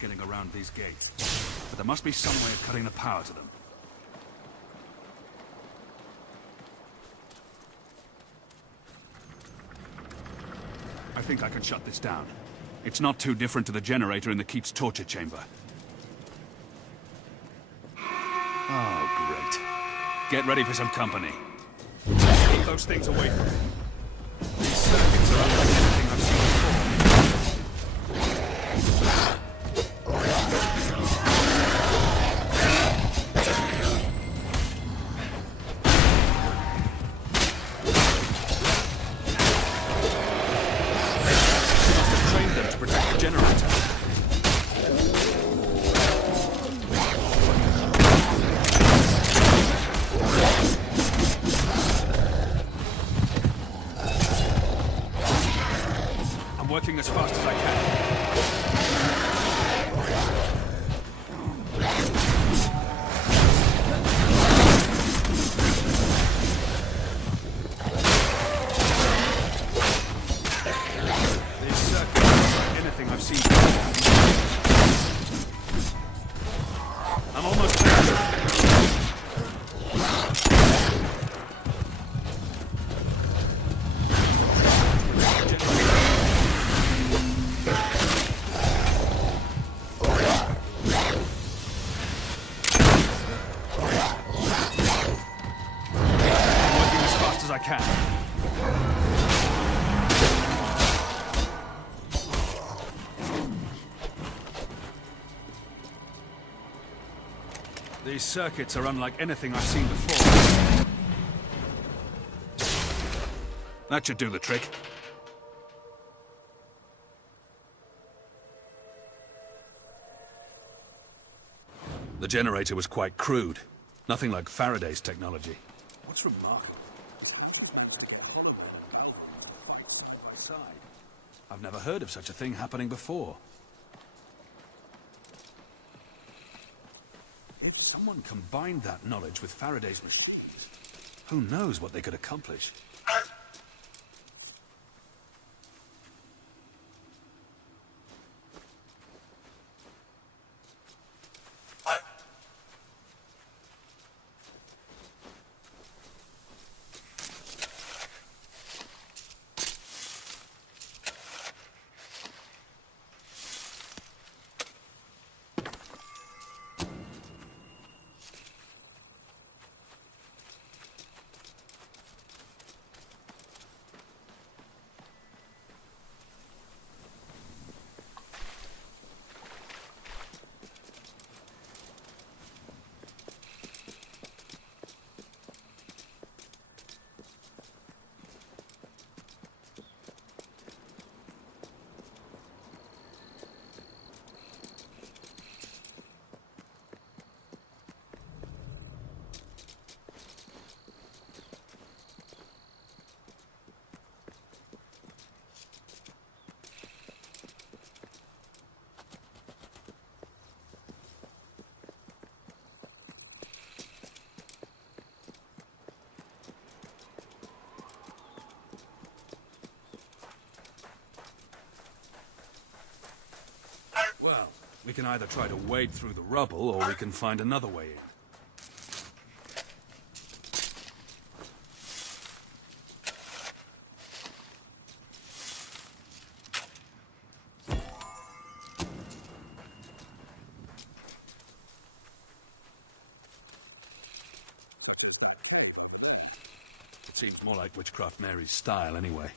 Getting around these gates, but there must be some way of cutting the power to them. I think I can shut this down. It's not too different to the generator in the Keep's torture chamber. Oh, great. Get ready for some company. Keep those things away from me. These circuits are unlike anything I've seen before. Working as fast as I can. These circuits are like anything I've seen before. I'm almost there. I can. These circuits are unlike anything I've seen before. That should do the trick. The generator was quite crude. Nothing like Faraday's technology. What's remarkable? I've never heard of such a thing happening before. If someone combined that knowledge with Faraday's machines, who knows what they could accomplish? We can either try to wade through the rubble, or we can find another way in. It seems more like Witchcraft Mary's style, anyway.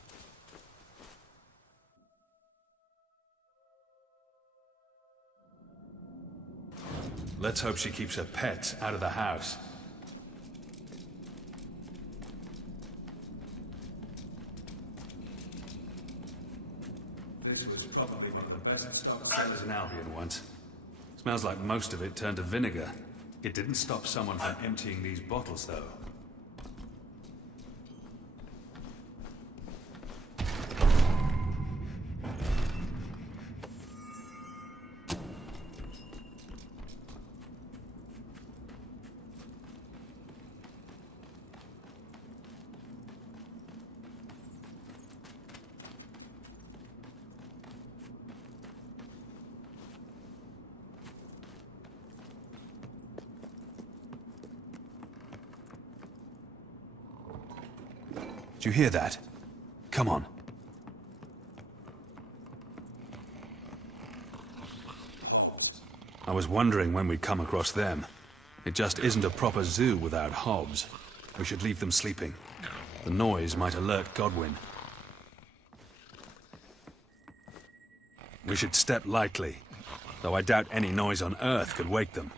Let's hope she keeps her pets out of the house. This was probably one of the best stock sellers in Albion once. Smells like most of it turned to vinegar. It didn't stop someone from emptying these bottles, though. Did you hear that? Come on. I was wondering when we'd come across them. It just isn't a proper zoo without hobs. We should leave them sleeping. The noise might alert Godwin. We should step lightly, though I doubt any noise on Earth could wake them.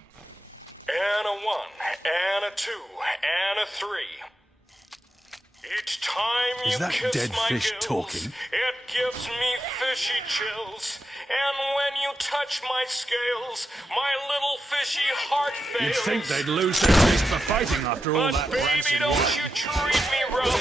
And a 1, and a 2, and a 3. Each time you Is that kiss dead my fish gills, talking? it gives me fishy chills. And when you touch my scales, my little fishy heart fails. You'd think they'd lose their taste for fighting after all that But baby, rancid don't wine. you treat me rough.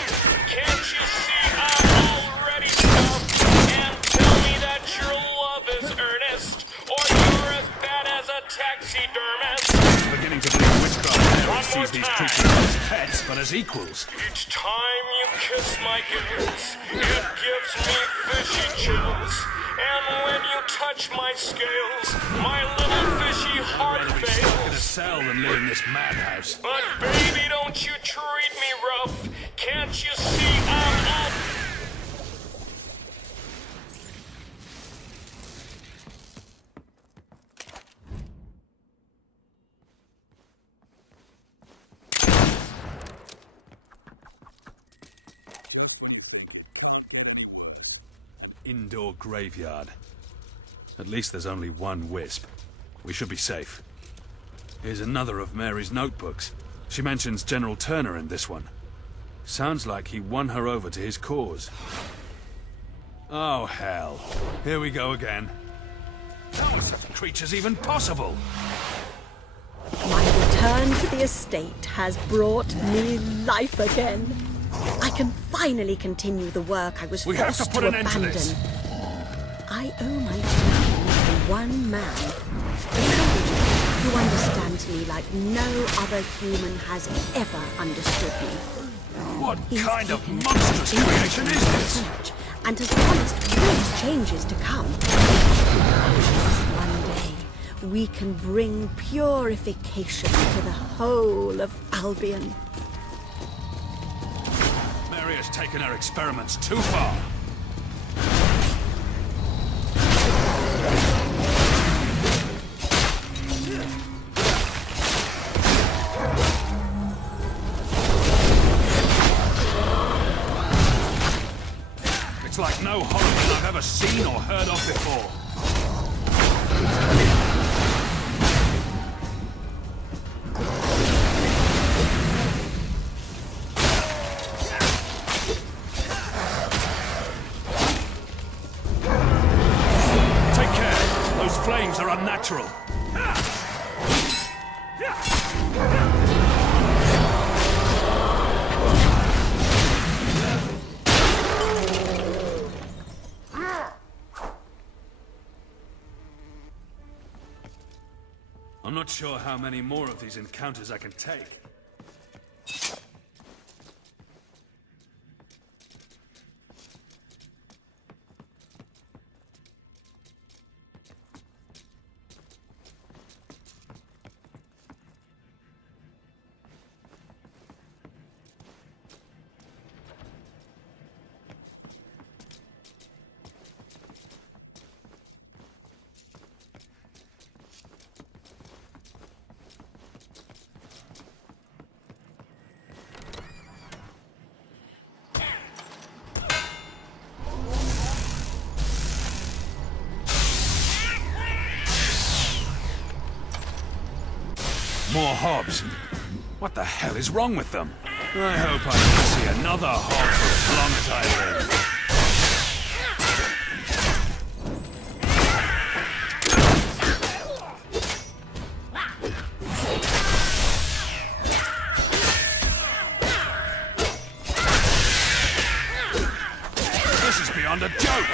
Can't you see I'm already stuffed? And tell me that your love is earnest, or you're as bad as a taxidermist. Beginning to believe Witchcraft Mary One more sees these time. creatures not as pets, but as equals. Each time you kiss my gills, it gives me fishy chills. And when you touch my scales, my little fishy heart Rather be stuck in a fails. cell than live in this madhouse. But baby, don't you treat me rough. Can't you see I'm all... Indoor graveyard. At least there's only one wisp. We should be safe. Here's another of Mary's notebooks. She mentions General Turner in this one. Sounds like he won her over to his cause. Oh, hell. Here we go again. How are such creatures even possible? My return to the estate has brought me life again. I can finally continue the work I was We forced have to put an end to abandon. this. I owe my freedom to one man, a soldier who understands me like no other human has ever understood me. What He's kind of taken monstrous into creation his is this? research and has promised great changes to come. One day, we can bring purification to the whole of Albion. Mary has taken her experiments too far. It's like no horror film I've ever seen or heard of before. Take care. Those flames are unnatural. I'm not sure how many more of these encounters I can take. More hobs. What the hell is wrong with them? I hope I never see another hob for as long as I live. This is beyond a joke!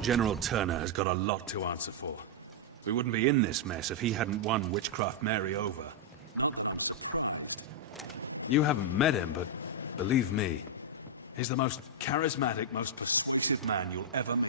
General Turner has got a lot to answer for. We wouldn't be in this mess if he hadn't won Witchcraft Mary over. You haven't met him, but believe me, he's the most charismatic, most persuasive man you'll ever meet.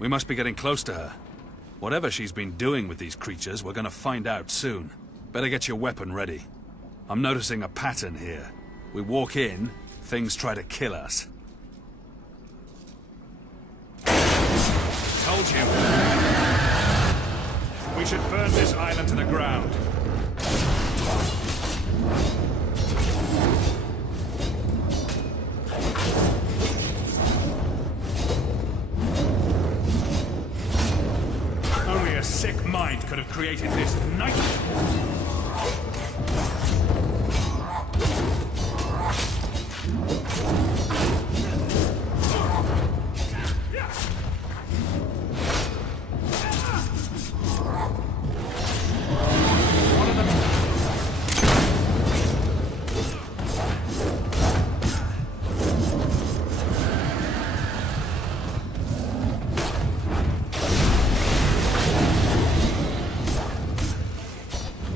We must be getting close to her. Whatever she's been doing with these creatures, we're gonna find out soon. Better get your weapon ready. I'm noticing a pattern here. We walk in, things try to kill us. Told you. We should burn this island to the ground. Only a sick mind could have created this nightmare.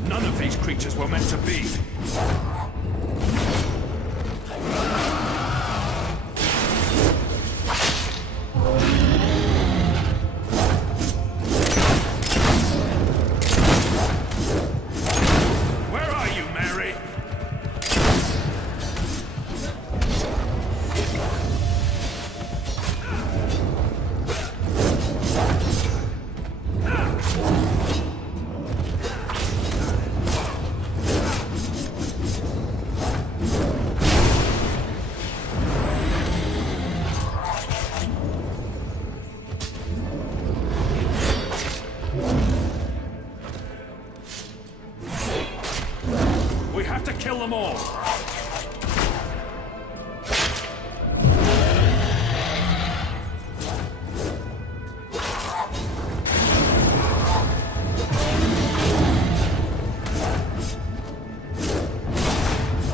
None of these creatures were meant to be. Where are you, Mary? We have to kill them all.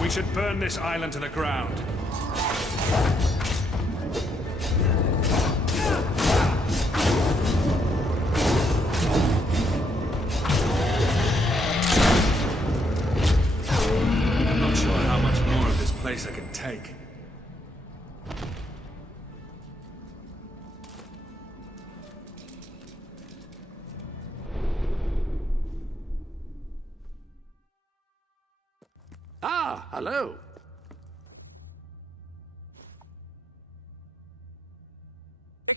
We should burn this island to the ground. I'm not sure how much more of this place I can take. Ah, hello.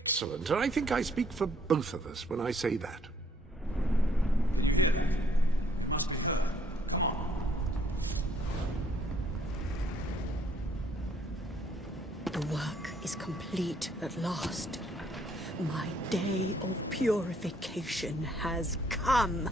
Excellent, and I think I speak for both of us when I say that. Did you hear that? It must be her. Come on. The work is complete at last. My day of purification has come.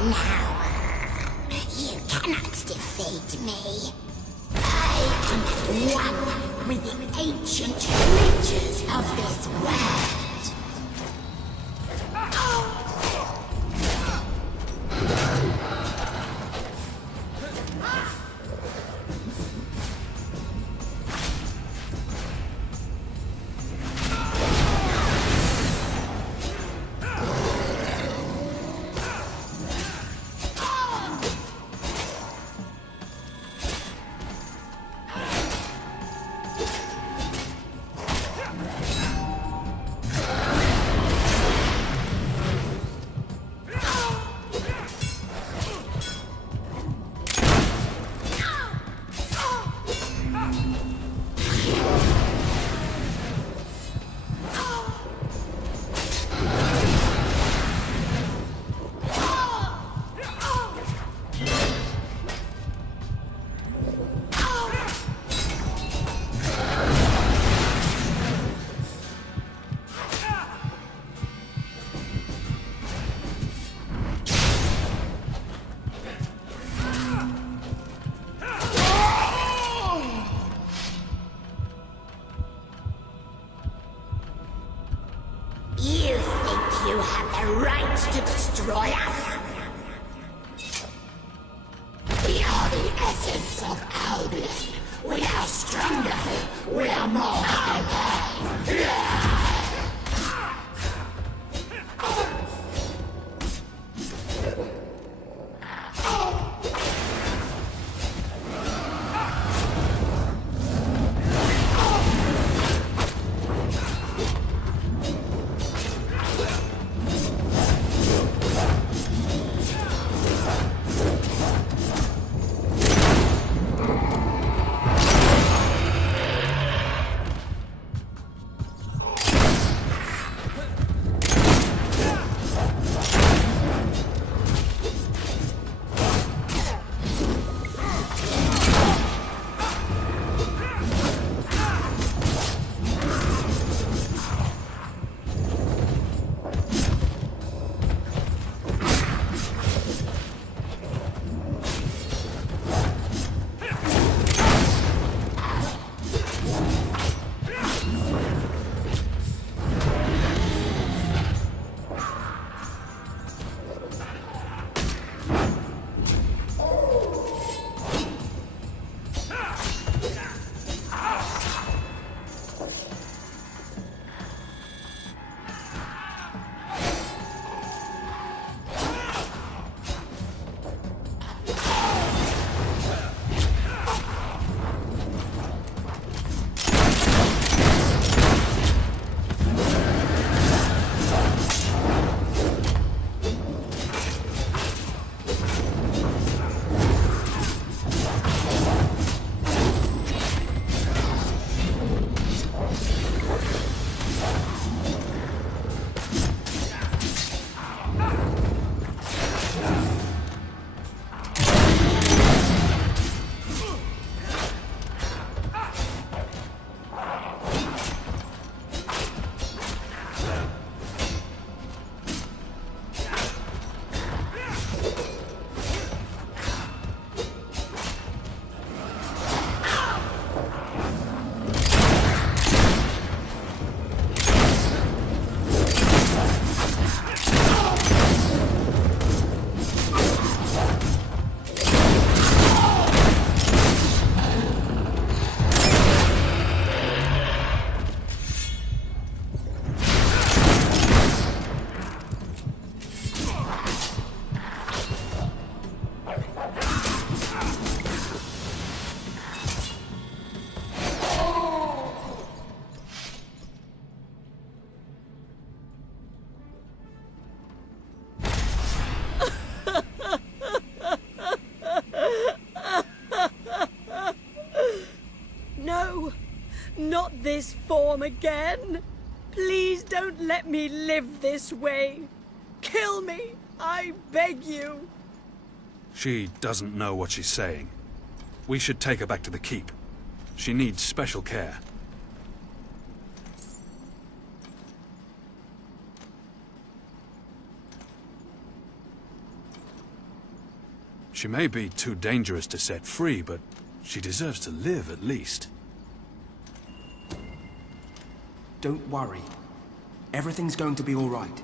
Now, you cannot defeat me. I am at one with the ancient creatures of this world. Destroy us? We are the essence of Albus. We are stronger. We are more powerful. Not this form again. Please don't let me live this way. Kill me, I beg you. She doesn't know what she's saying. We should take her back to the keep. She needs special care. She may be too dangerous to set free, but she deserves to live at least. Don't worry. Everything's going to be all right.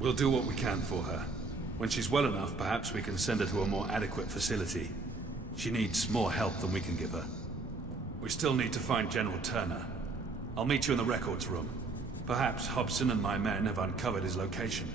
We'll do what we can for her. When she's well enough, perhaps we can send her to a more adequate facility. She needs more help than we can give her. We still need to find General Turner. I'll meet you in the records room. Perhaps Hobson and my men have uncovered his location.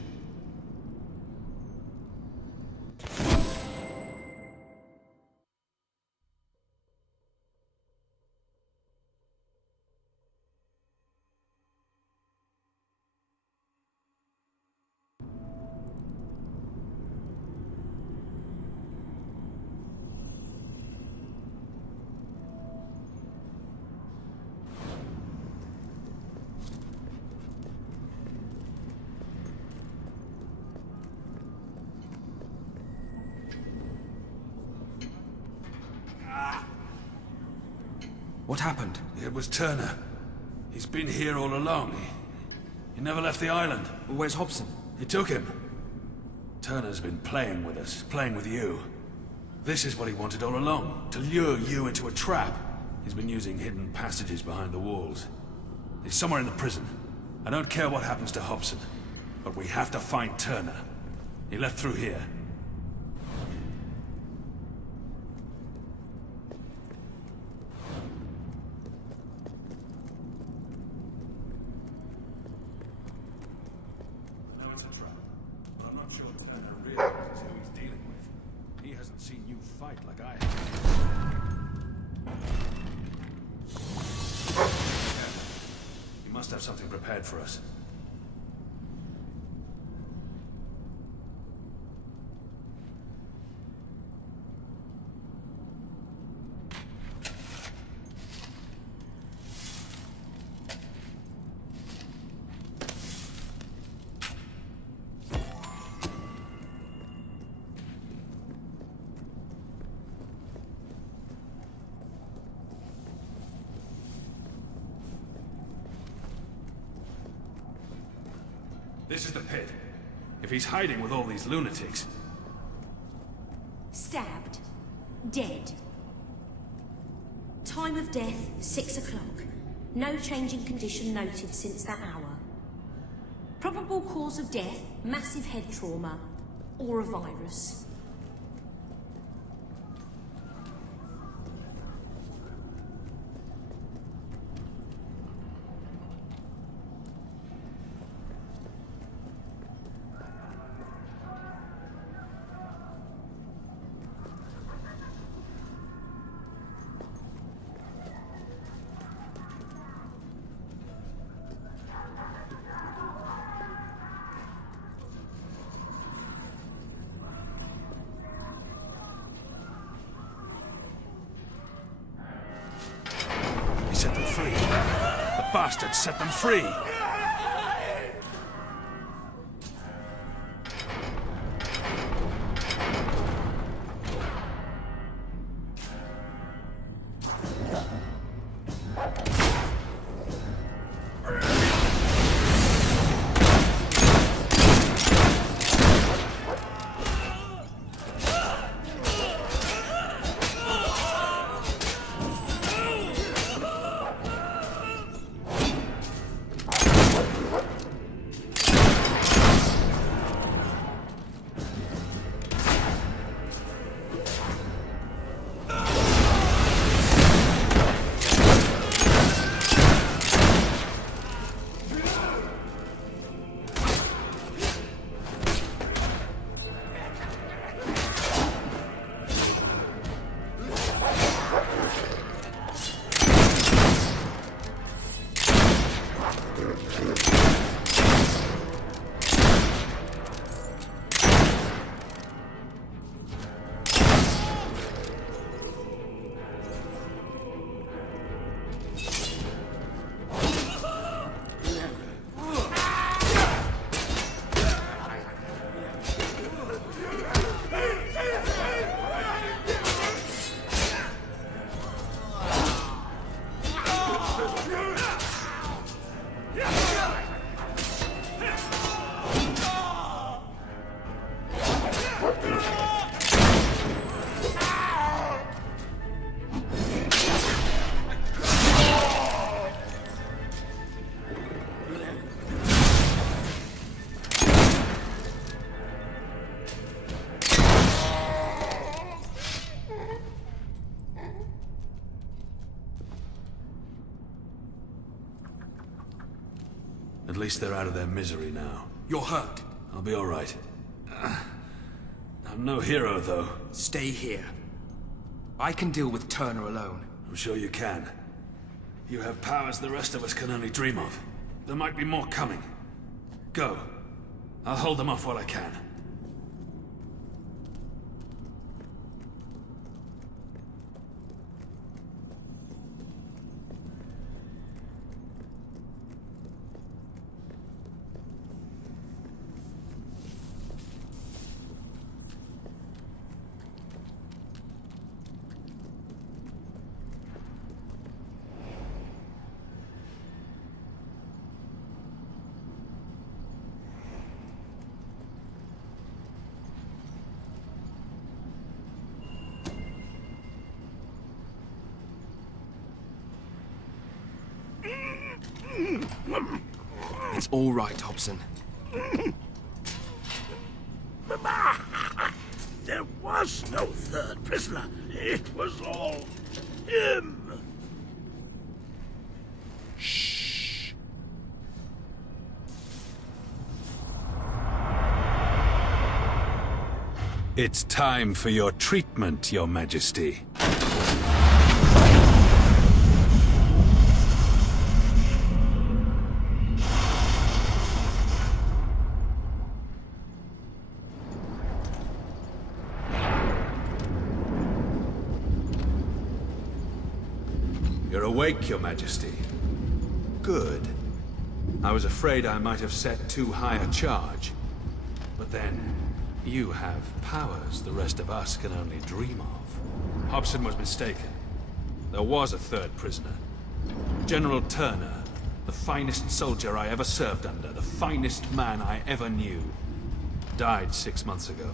What happened? It was Turner. He's been here all along. He never left the island. Where's Hobson? He took him. Turner's been playing with us, playing with you. This is what he wanted all along, to lure you into a trap. He's been using hidden passages behind the walls. He's somewhere in the prison. I don't care what happens to Hobson, but we have to find Turner. He left through here. Must have something prepared for us. This is the pit. If he's hiding with all these lunatics... Stabbed. Dead. Time of death, 6 o'clock. No change in condition noted since that hour. Probable cause of death, massive head trauma, or a virus. Set them free. The bastards set them free. At least they're out of their misery now. You're hurt. I'll be all right. I'm no hero, though. Stay here. I can deal with Turner alone. I'm sure you can. You have powers the rest of us can only dream of. There might be more coming. Go. I'll hold them off while I can. It's all right, Hobson. There was no third prisoner. It was all him. Shh. It's time for your treatment, Your Majesty. You're awake, Your Majesty. Good. I was afraid I might have set too high a charge. But then, you have powers the rest of us can only dream of. Hobson was mistaken. There was a third prisoner. General Turner, the finest soldier I ever served under, the finest man I ever knew, died 6 months ago.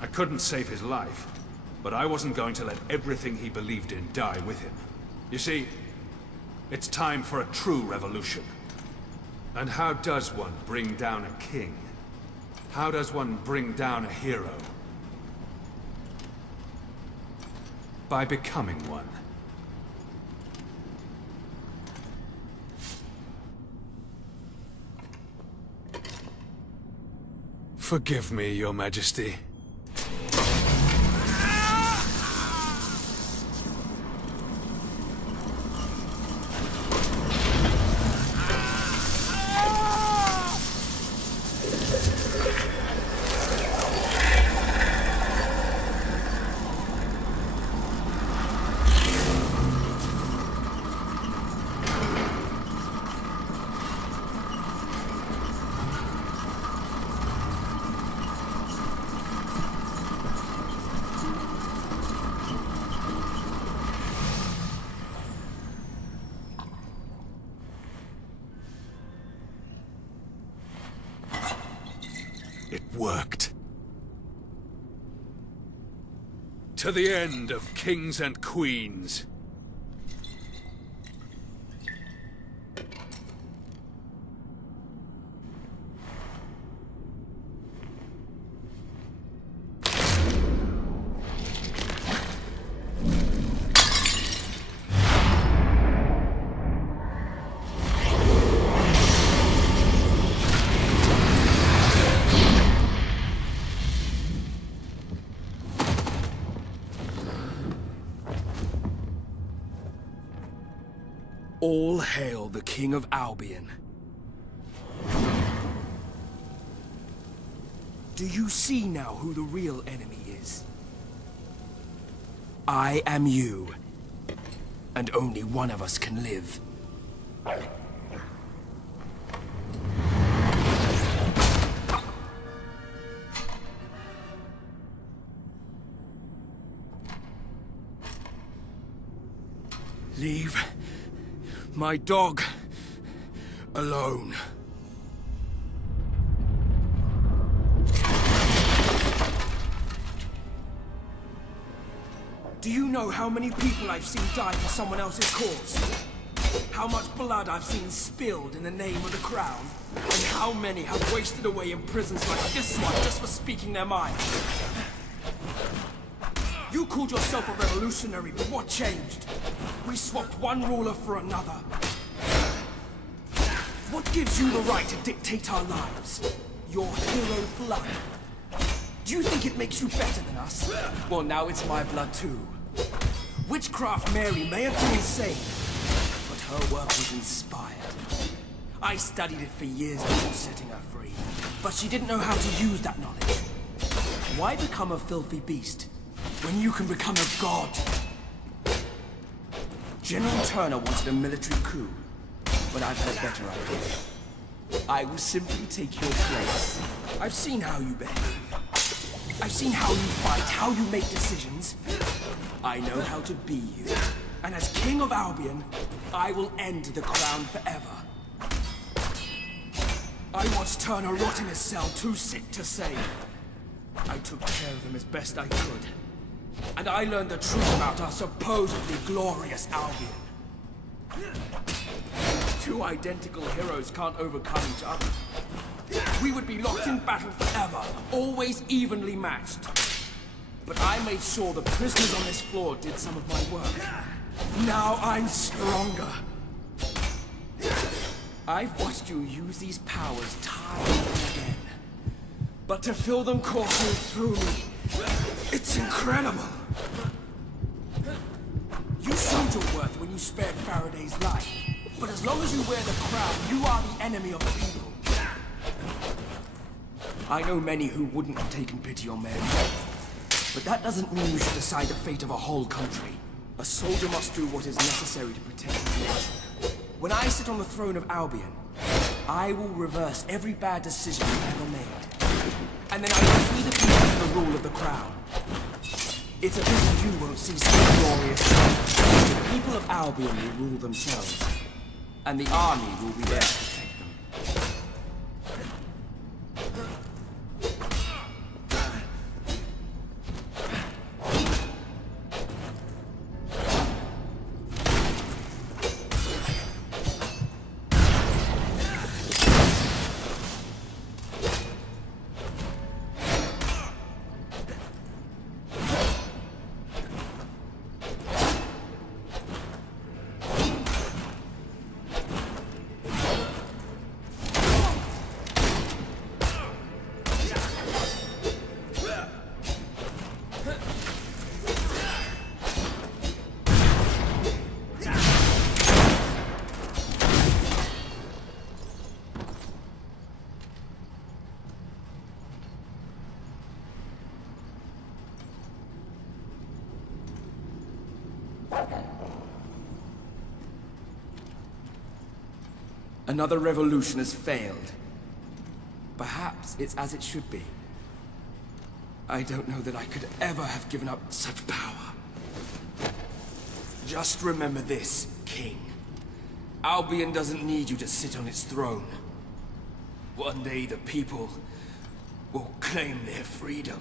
I couldn't save his life, but I wasn't going to let everything he believed in die with him. You see, it's time for a true revolution. And how does one bring down a king? How does one bring down a hero? By becoming one. Forgive me, Your Majesty. It worked. To the end of kings and queens. All hail the King of Albion. Do you see now who the real enemy is? I am you. And only one of us can live. Leave my dog alone. Do you know how many people I've seen die for someone else's cause? How much blood I've seen spilled in the name of the crown? And how many have wasted away in prisons like this one just for speaking their mind? You called yourself a revolutionary, but what changed? We swapped one ruler for another. What gives you the right to dictate our lives? Your hero blood. Do you think it makes you better than us? Well, now it's my blood too. Witchcraft Mary may have been insane, but her work was inspired. I studied it for years before setting her free, but she didn't know how to use that knowledge. Why become a filthy beast when you can become a god? General Turner wanted a military coup, but I've had a better idea. I will simply take your place. I've seen how you behave. I've seen how you fight, how you make decisions. I know how to be you. And as King of Albion, I will end the crown forever. I watched Turner rot in his cell, too sick to save. I took care of him as best I could. And I learned the truth about our supposedly glorious Albion. Two identical heroes can't overcome each other. We would be locked in battle forever, always evenly matched. But I made sure the prisoners on this floor did some of my work. Now I'm stronger. I've watched you use these powers time and again. But to feel them coursing through me, it's incredible. You showed your worth when you spared Faraday's life. But as long as you wear the crown, you are the enemy of the people. I know many who wouldn't have taken pity on Mary. But that doesn't mean you should decide the fate of a whole country. A soldier must do what is necessary to protect his nation. When I sit on the throne of Albion, I will reverse every bad decision you've ever made. And then I will free the people from the rule of the crown. It's a pity you won't see such glorious things. The people of Albion will rule themselves. And the army will be there to protect them. Another revolution has failed. Perhaps it's as it should be. I don't know that I could ever have given up such power. Just remember this, King. Albion doesn't need you to sit on its throne. One day the people will claim their freedom.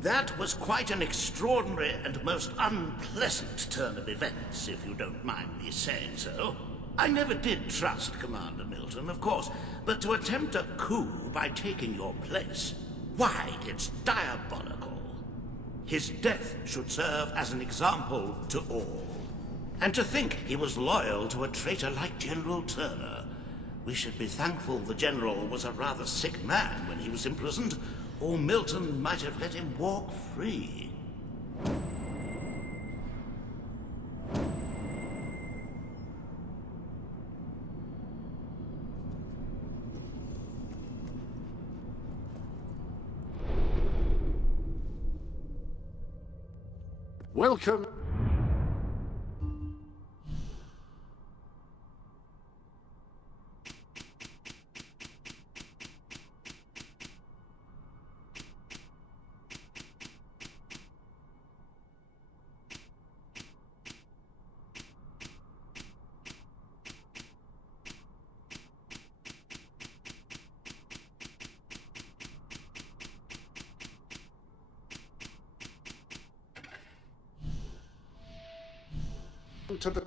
That was quite an extraordinary and most unpleasant turn of events, if you don't mind me saying so. I never did trust Commander Milton, of course, but to attempt a coup by taking your place, why, it's diabolical. His death should serve as an example to all. And to think he was loyal to a traitor like General Turner. We should be thankful the General was a rather sick man when he was imprisoned, or Milton might have let him walk free. Welcome. To the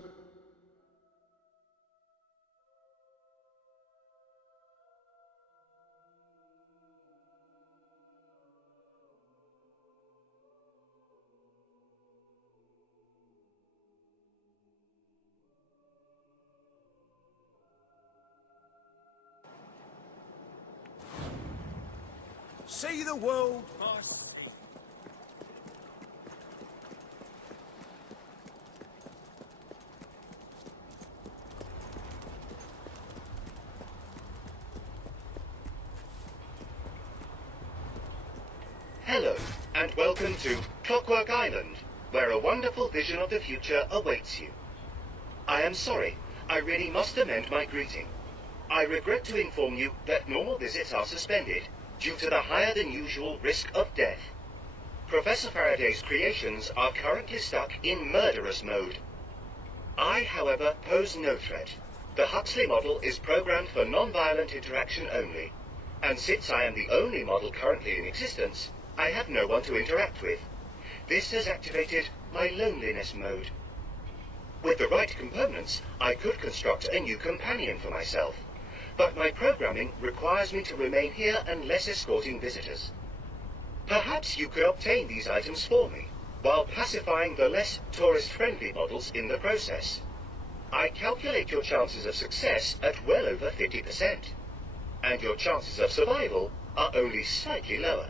See the world. Hello, and welcome to Clockwork Island, where a wonderful vision of the future awaits you. I am sorry, I really must amend my greeting. I regret to inform you that normal visits are suspended due to the higher than usual risk of death. Professor Faraday's creations are currently stuck in murderous mode. I, however, pose no threat. The Huxley model is programmed for non-violent interaction only, and since I am the only model currently in existence, I have no one to interact with. This has activated my loneliness mode. With the right components, I could construct a new companion for myself, but my programming requires me to remain here unless escorting visitors. Perhaps you could obtain these items for me, while pacifying the less tourist-friendly models in the process. I calculate your chances of success at well over 50%, and your chances of survival are only slightly lower.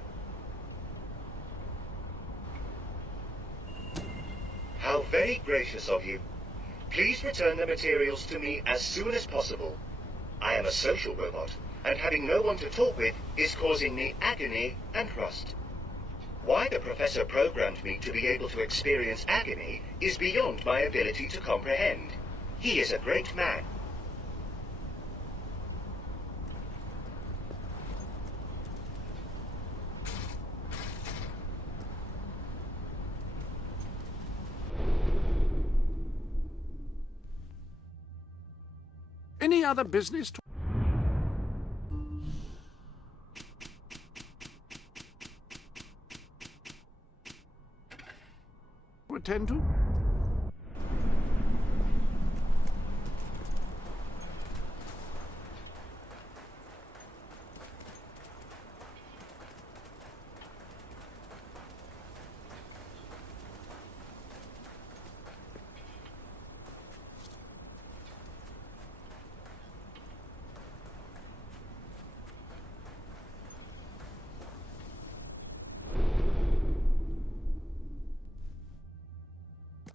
How very gracious of you. Please return the materials to me as soon as possible. I am a social robot, and having no one to talk with is causing me agony and rust. Why the Professor programmed me to be able to experience agony is beyond my ability to comprehend. He is a great man. Any other business to attend to?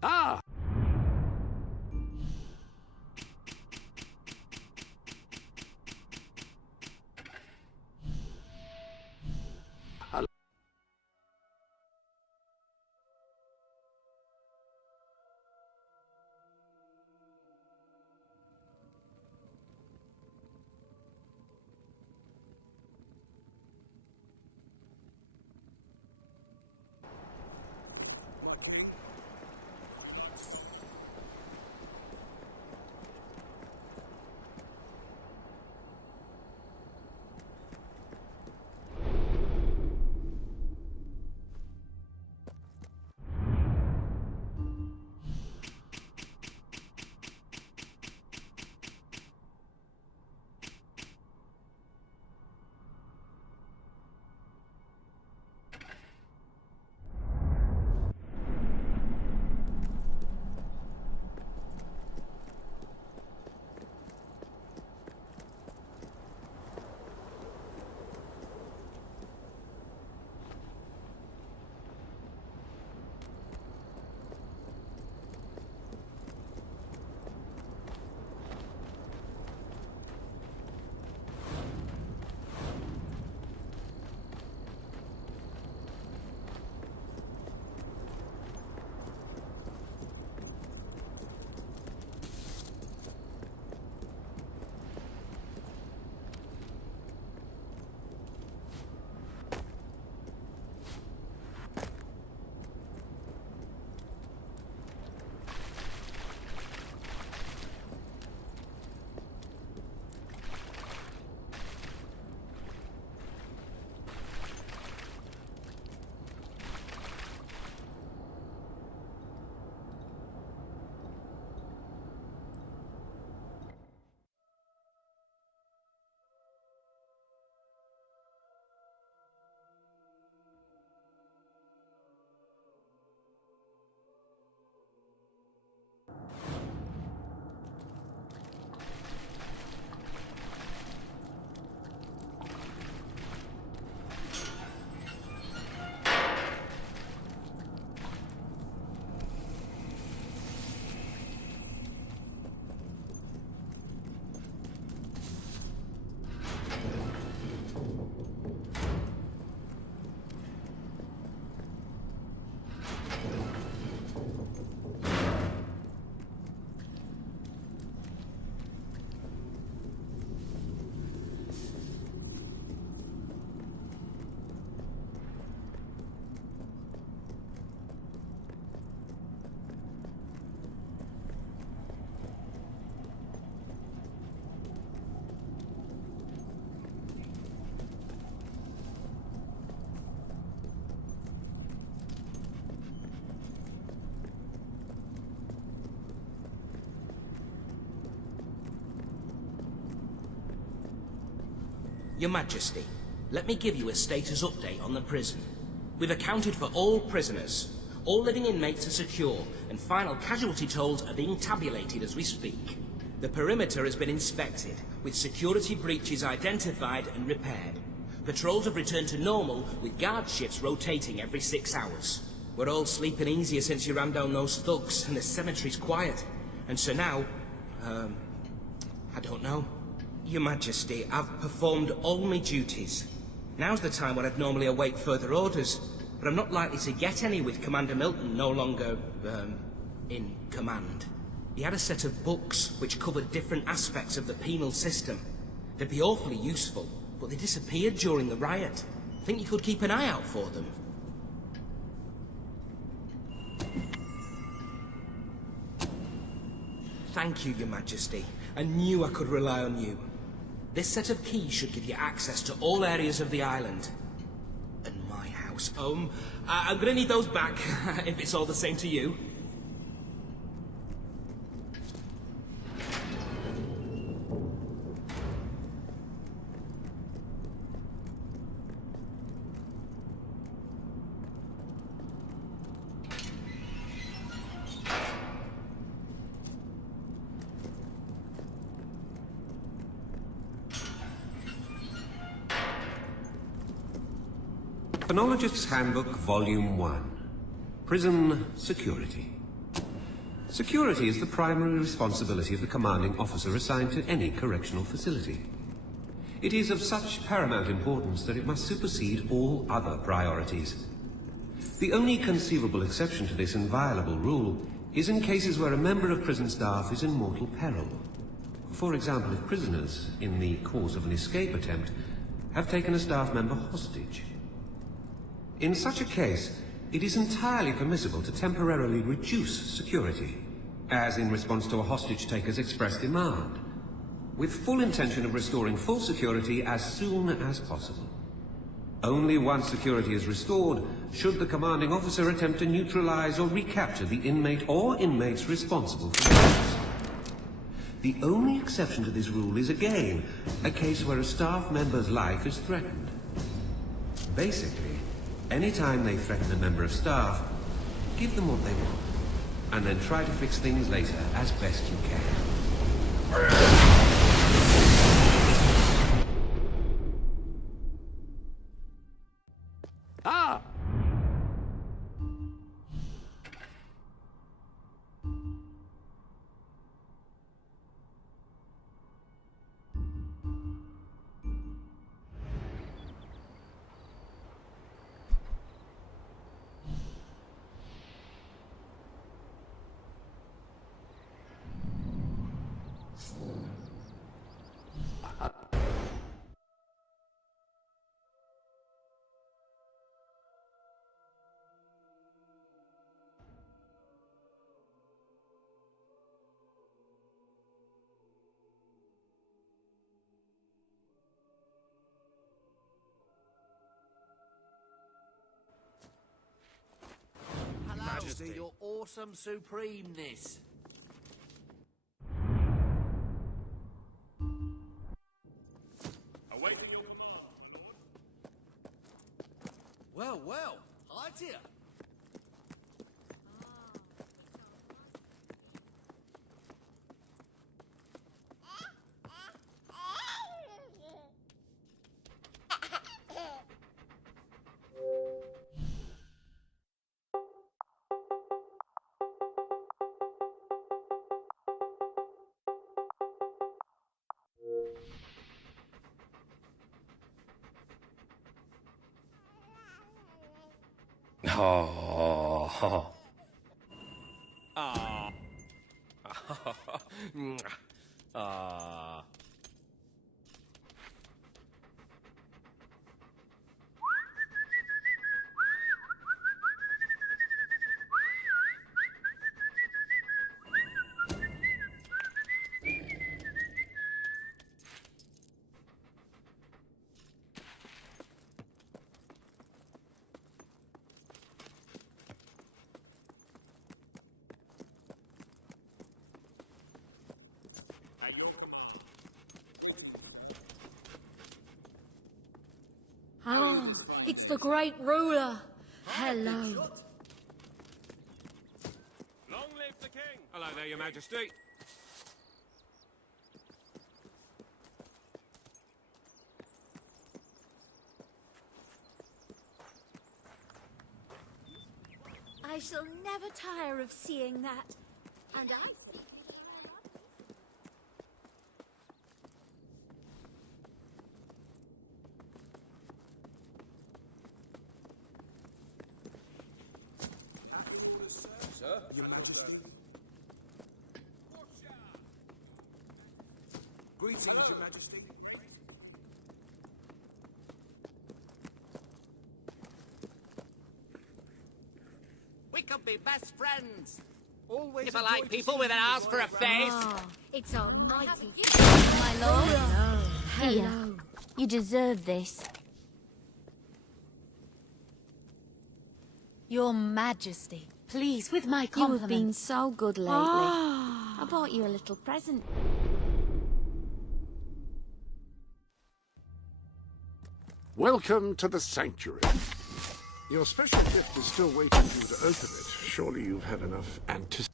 Ah! Your Majesty, let me give you a status update on the prison. We've accounted for all prisoners. All living inmates are secure, and final casualty tolls are being tabulated as we speak. The perimeter has been inspected, with security breaches identified and repaired. Patrols have returned to normal, with guard shifts rotating every 6 hours. We're all sleeping easier since you ran down those thugs, and the cemetery's quiet. And so now, I don't know. Your Majesty, I've performed all my duties. Now's the time when I'd normally await further orders, but I'm not likely to get any with Commander Milton no longer, in command. He had a set of books which covered different aspects of the penal system. They'd be awfully useful, but they disappeared during the riot. Think you could keep an eye out for them? Thank you, Your Majesty. I knew I could rely on you. This set of keys should give you access to all areas of the island. And my house. I'm gonna need those back, if it's all the same to you. Chronologist's Handbook, Volume 1. Prison Security. Security is the primary responsibility of the commanding officer assigned to any correctional facility. It is of such paramount importance that it must supersede all other priorities. The only conceivable exception to this inviolable rule is in cases where a member of prison staff is in mortal peril. For example, if prisoners, in the course of an escape attempt, have taken a staff member hostage. In such a case, it is entirely permissible to temporarily reduce security, as in response to a hostage-taker's express demand, with full intention of restoring full security as soon as possible. Only once security is restored should the commanding officer attempt to neutralize or recapture the inmate or inmates responsible for the offense. The only exception to this rule is, again, a case where a staff member's life is threatened. Basically, anytime they threaten a member of staff, give them what they want, and then try to fix things later as best you can. Ah! Majesty, your awesome supremeness. Awaiting your command, Lord. Well, well, hi to you. Oh. It's the great ruler. Hello. Long live the king! Hello there, Your Majesty. I shall never tire of seeing that. And I see... Sir? Your Majesty. Greetings, Your Majesty. We could be best friends. Always You like people with an ass for a face? Ah, it's our mighty... My lord? Hello. Here. You deserve this. Your Majesty. Please, with my You compliments. have been so good lately. Ah. I bought you a little present. Welcome to the sanctuary. Your special gift is still waiting for you to open it. Surely you've had enough anticipation.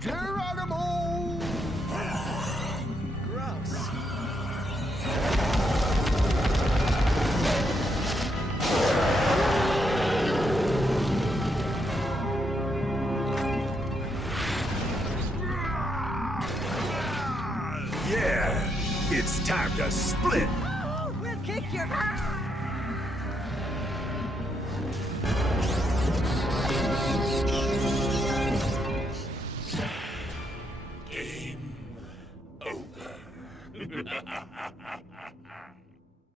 Geronimo! Gross. Yeah, it's time to split. We'll kick your ass!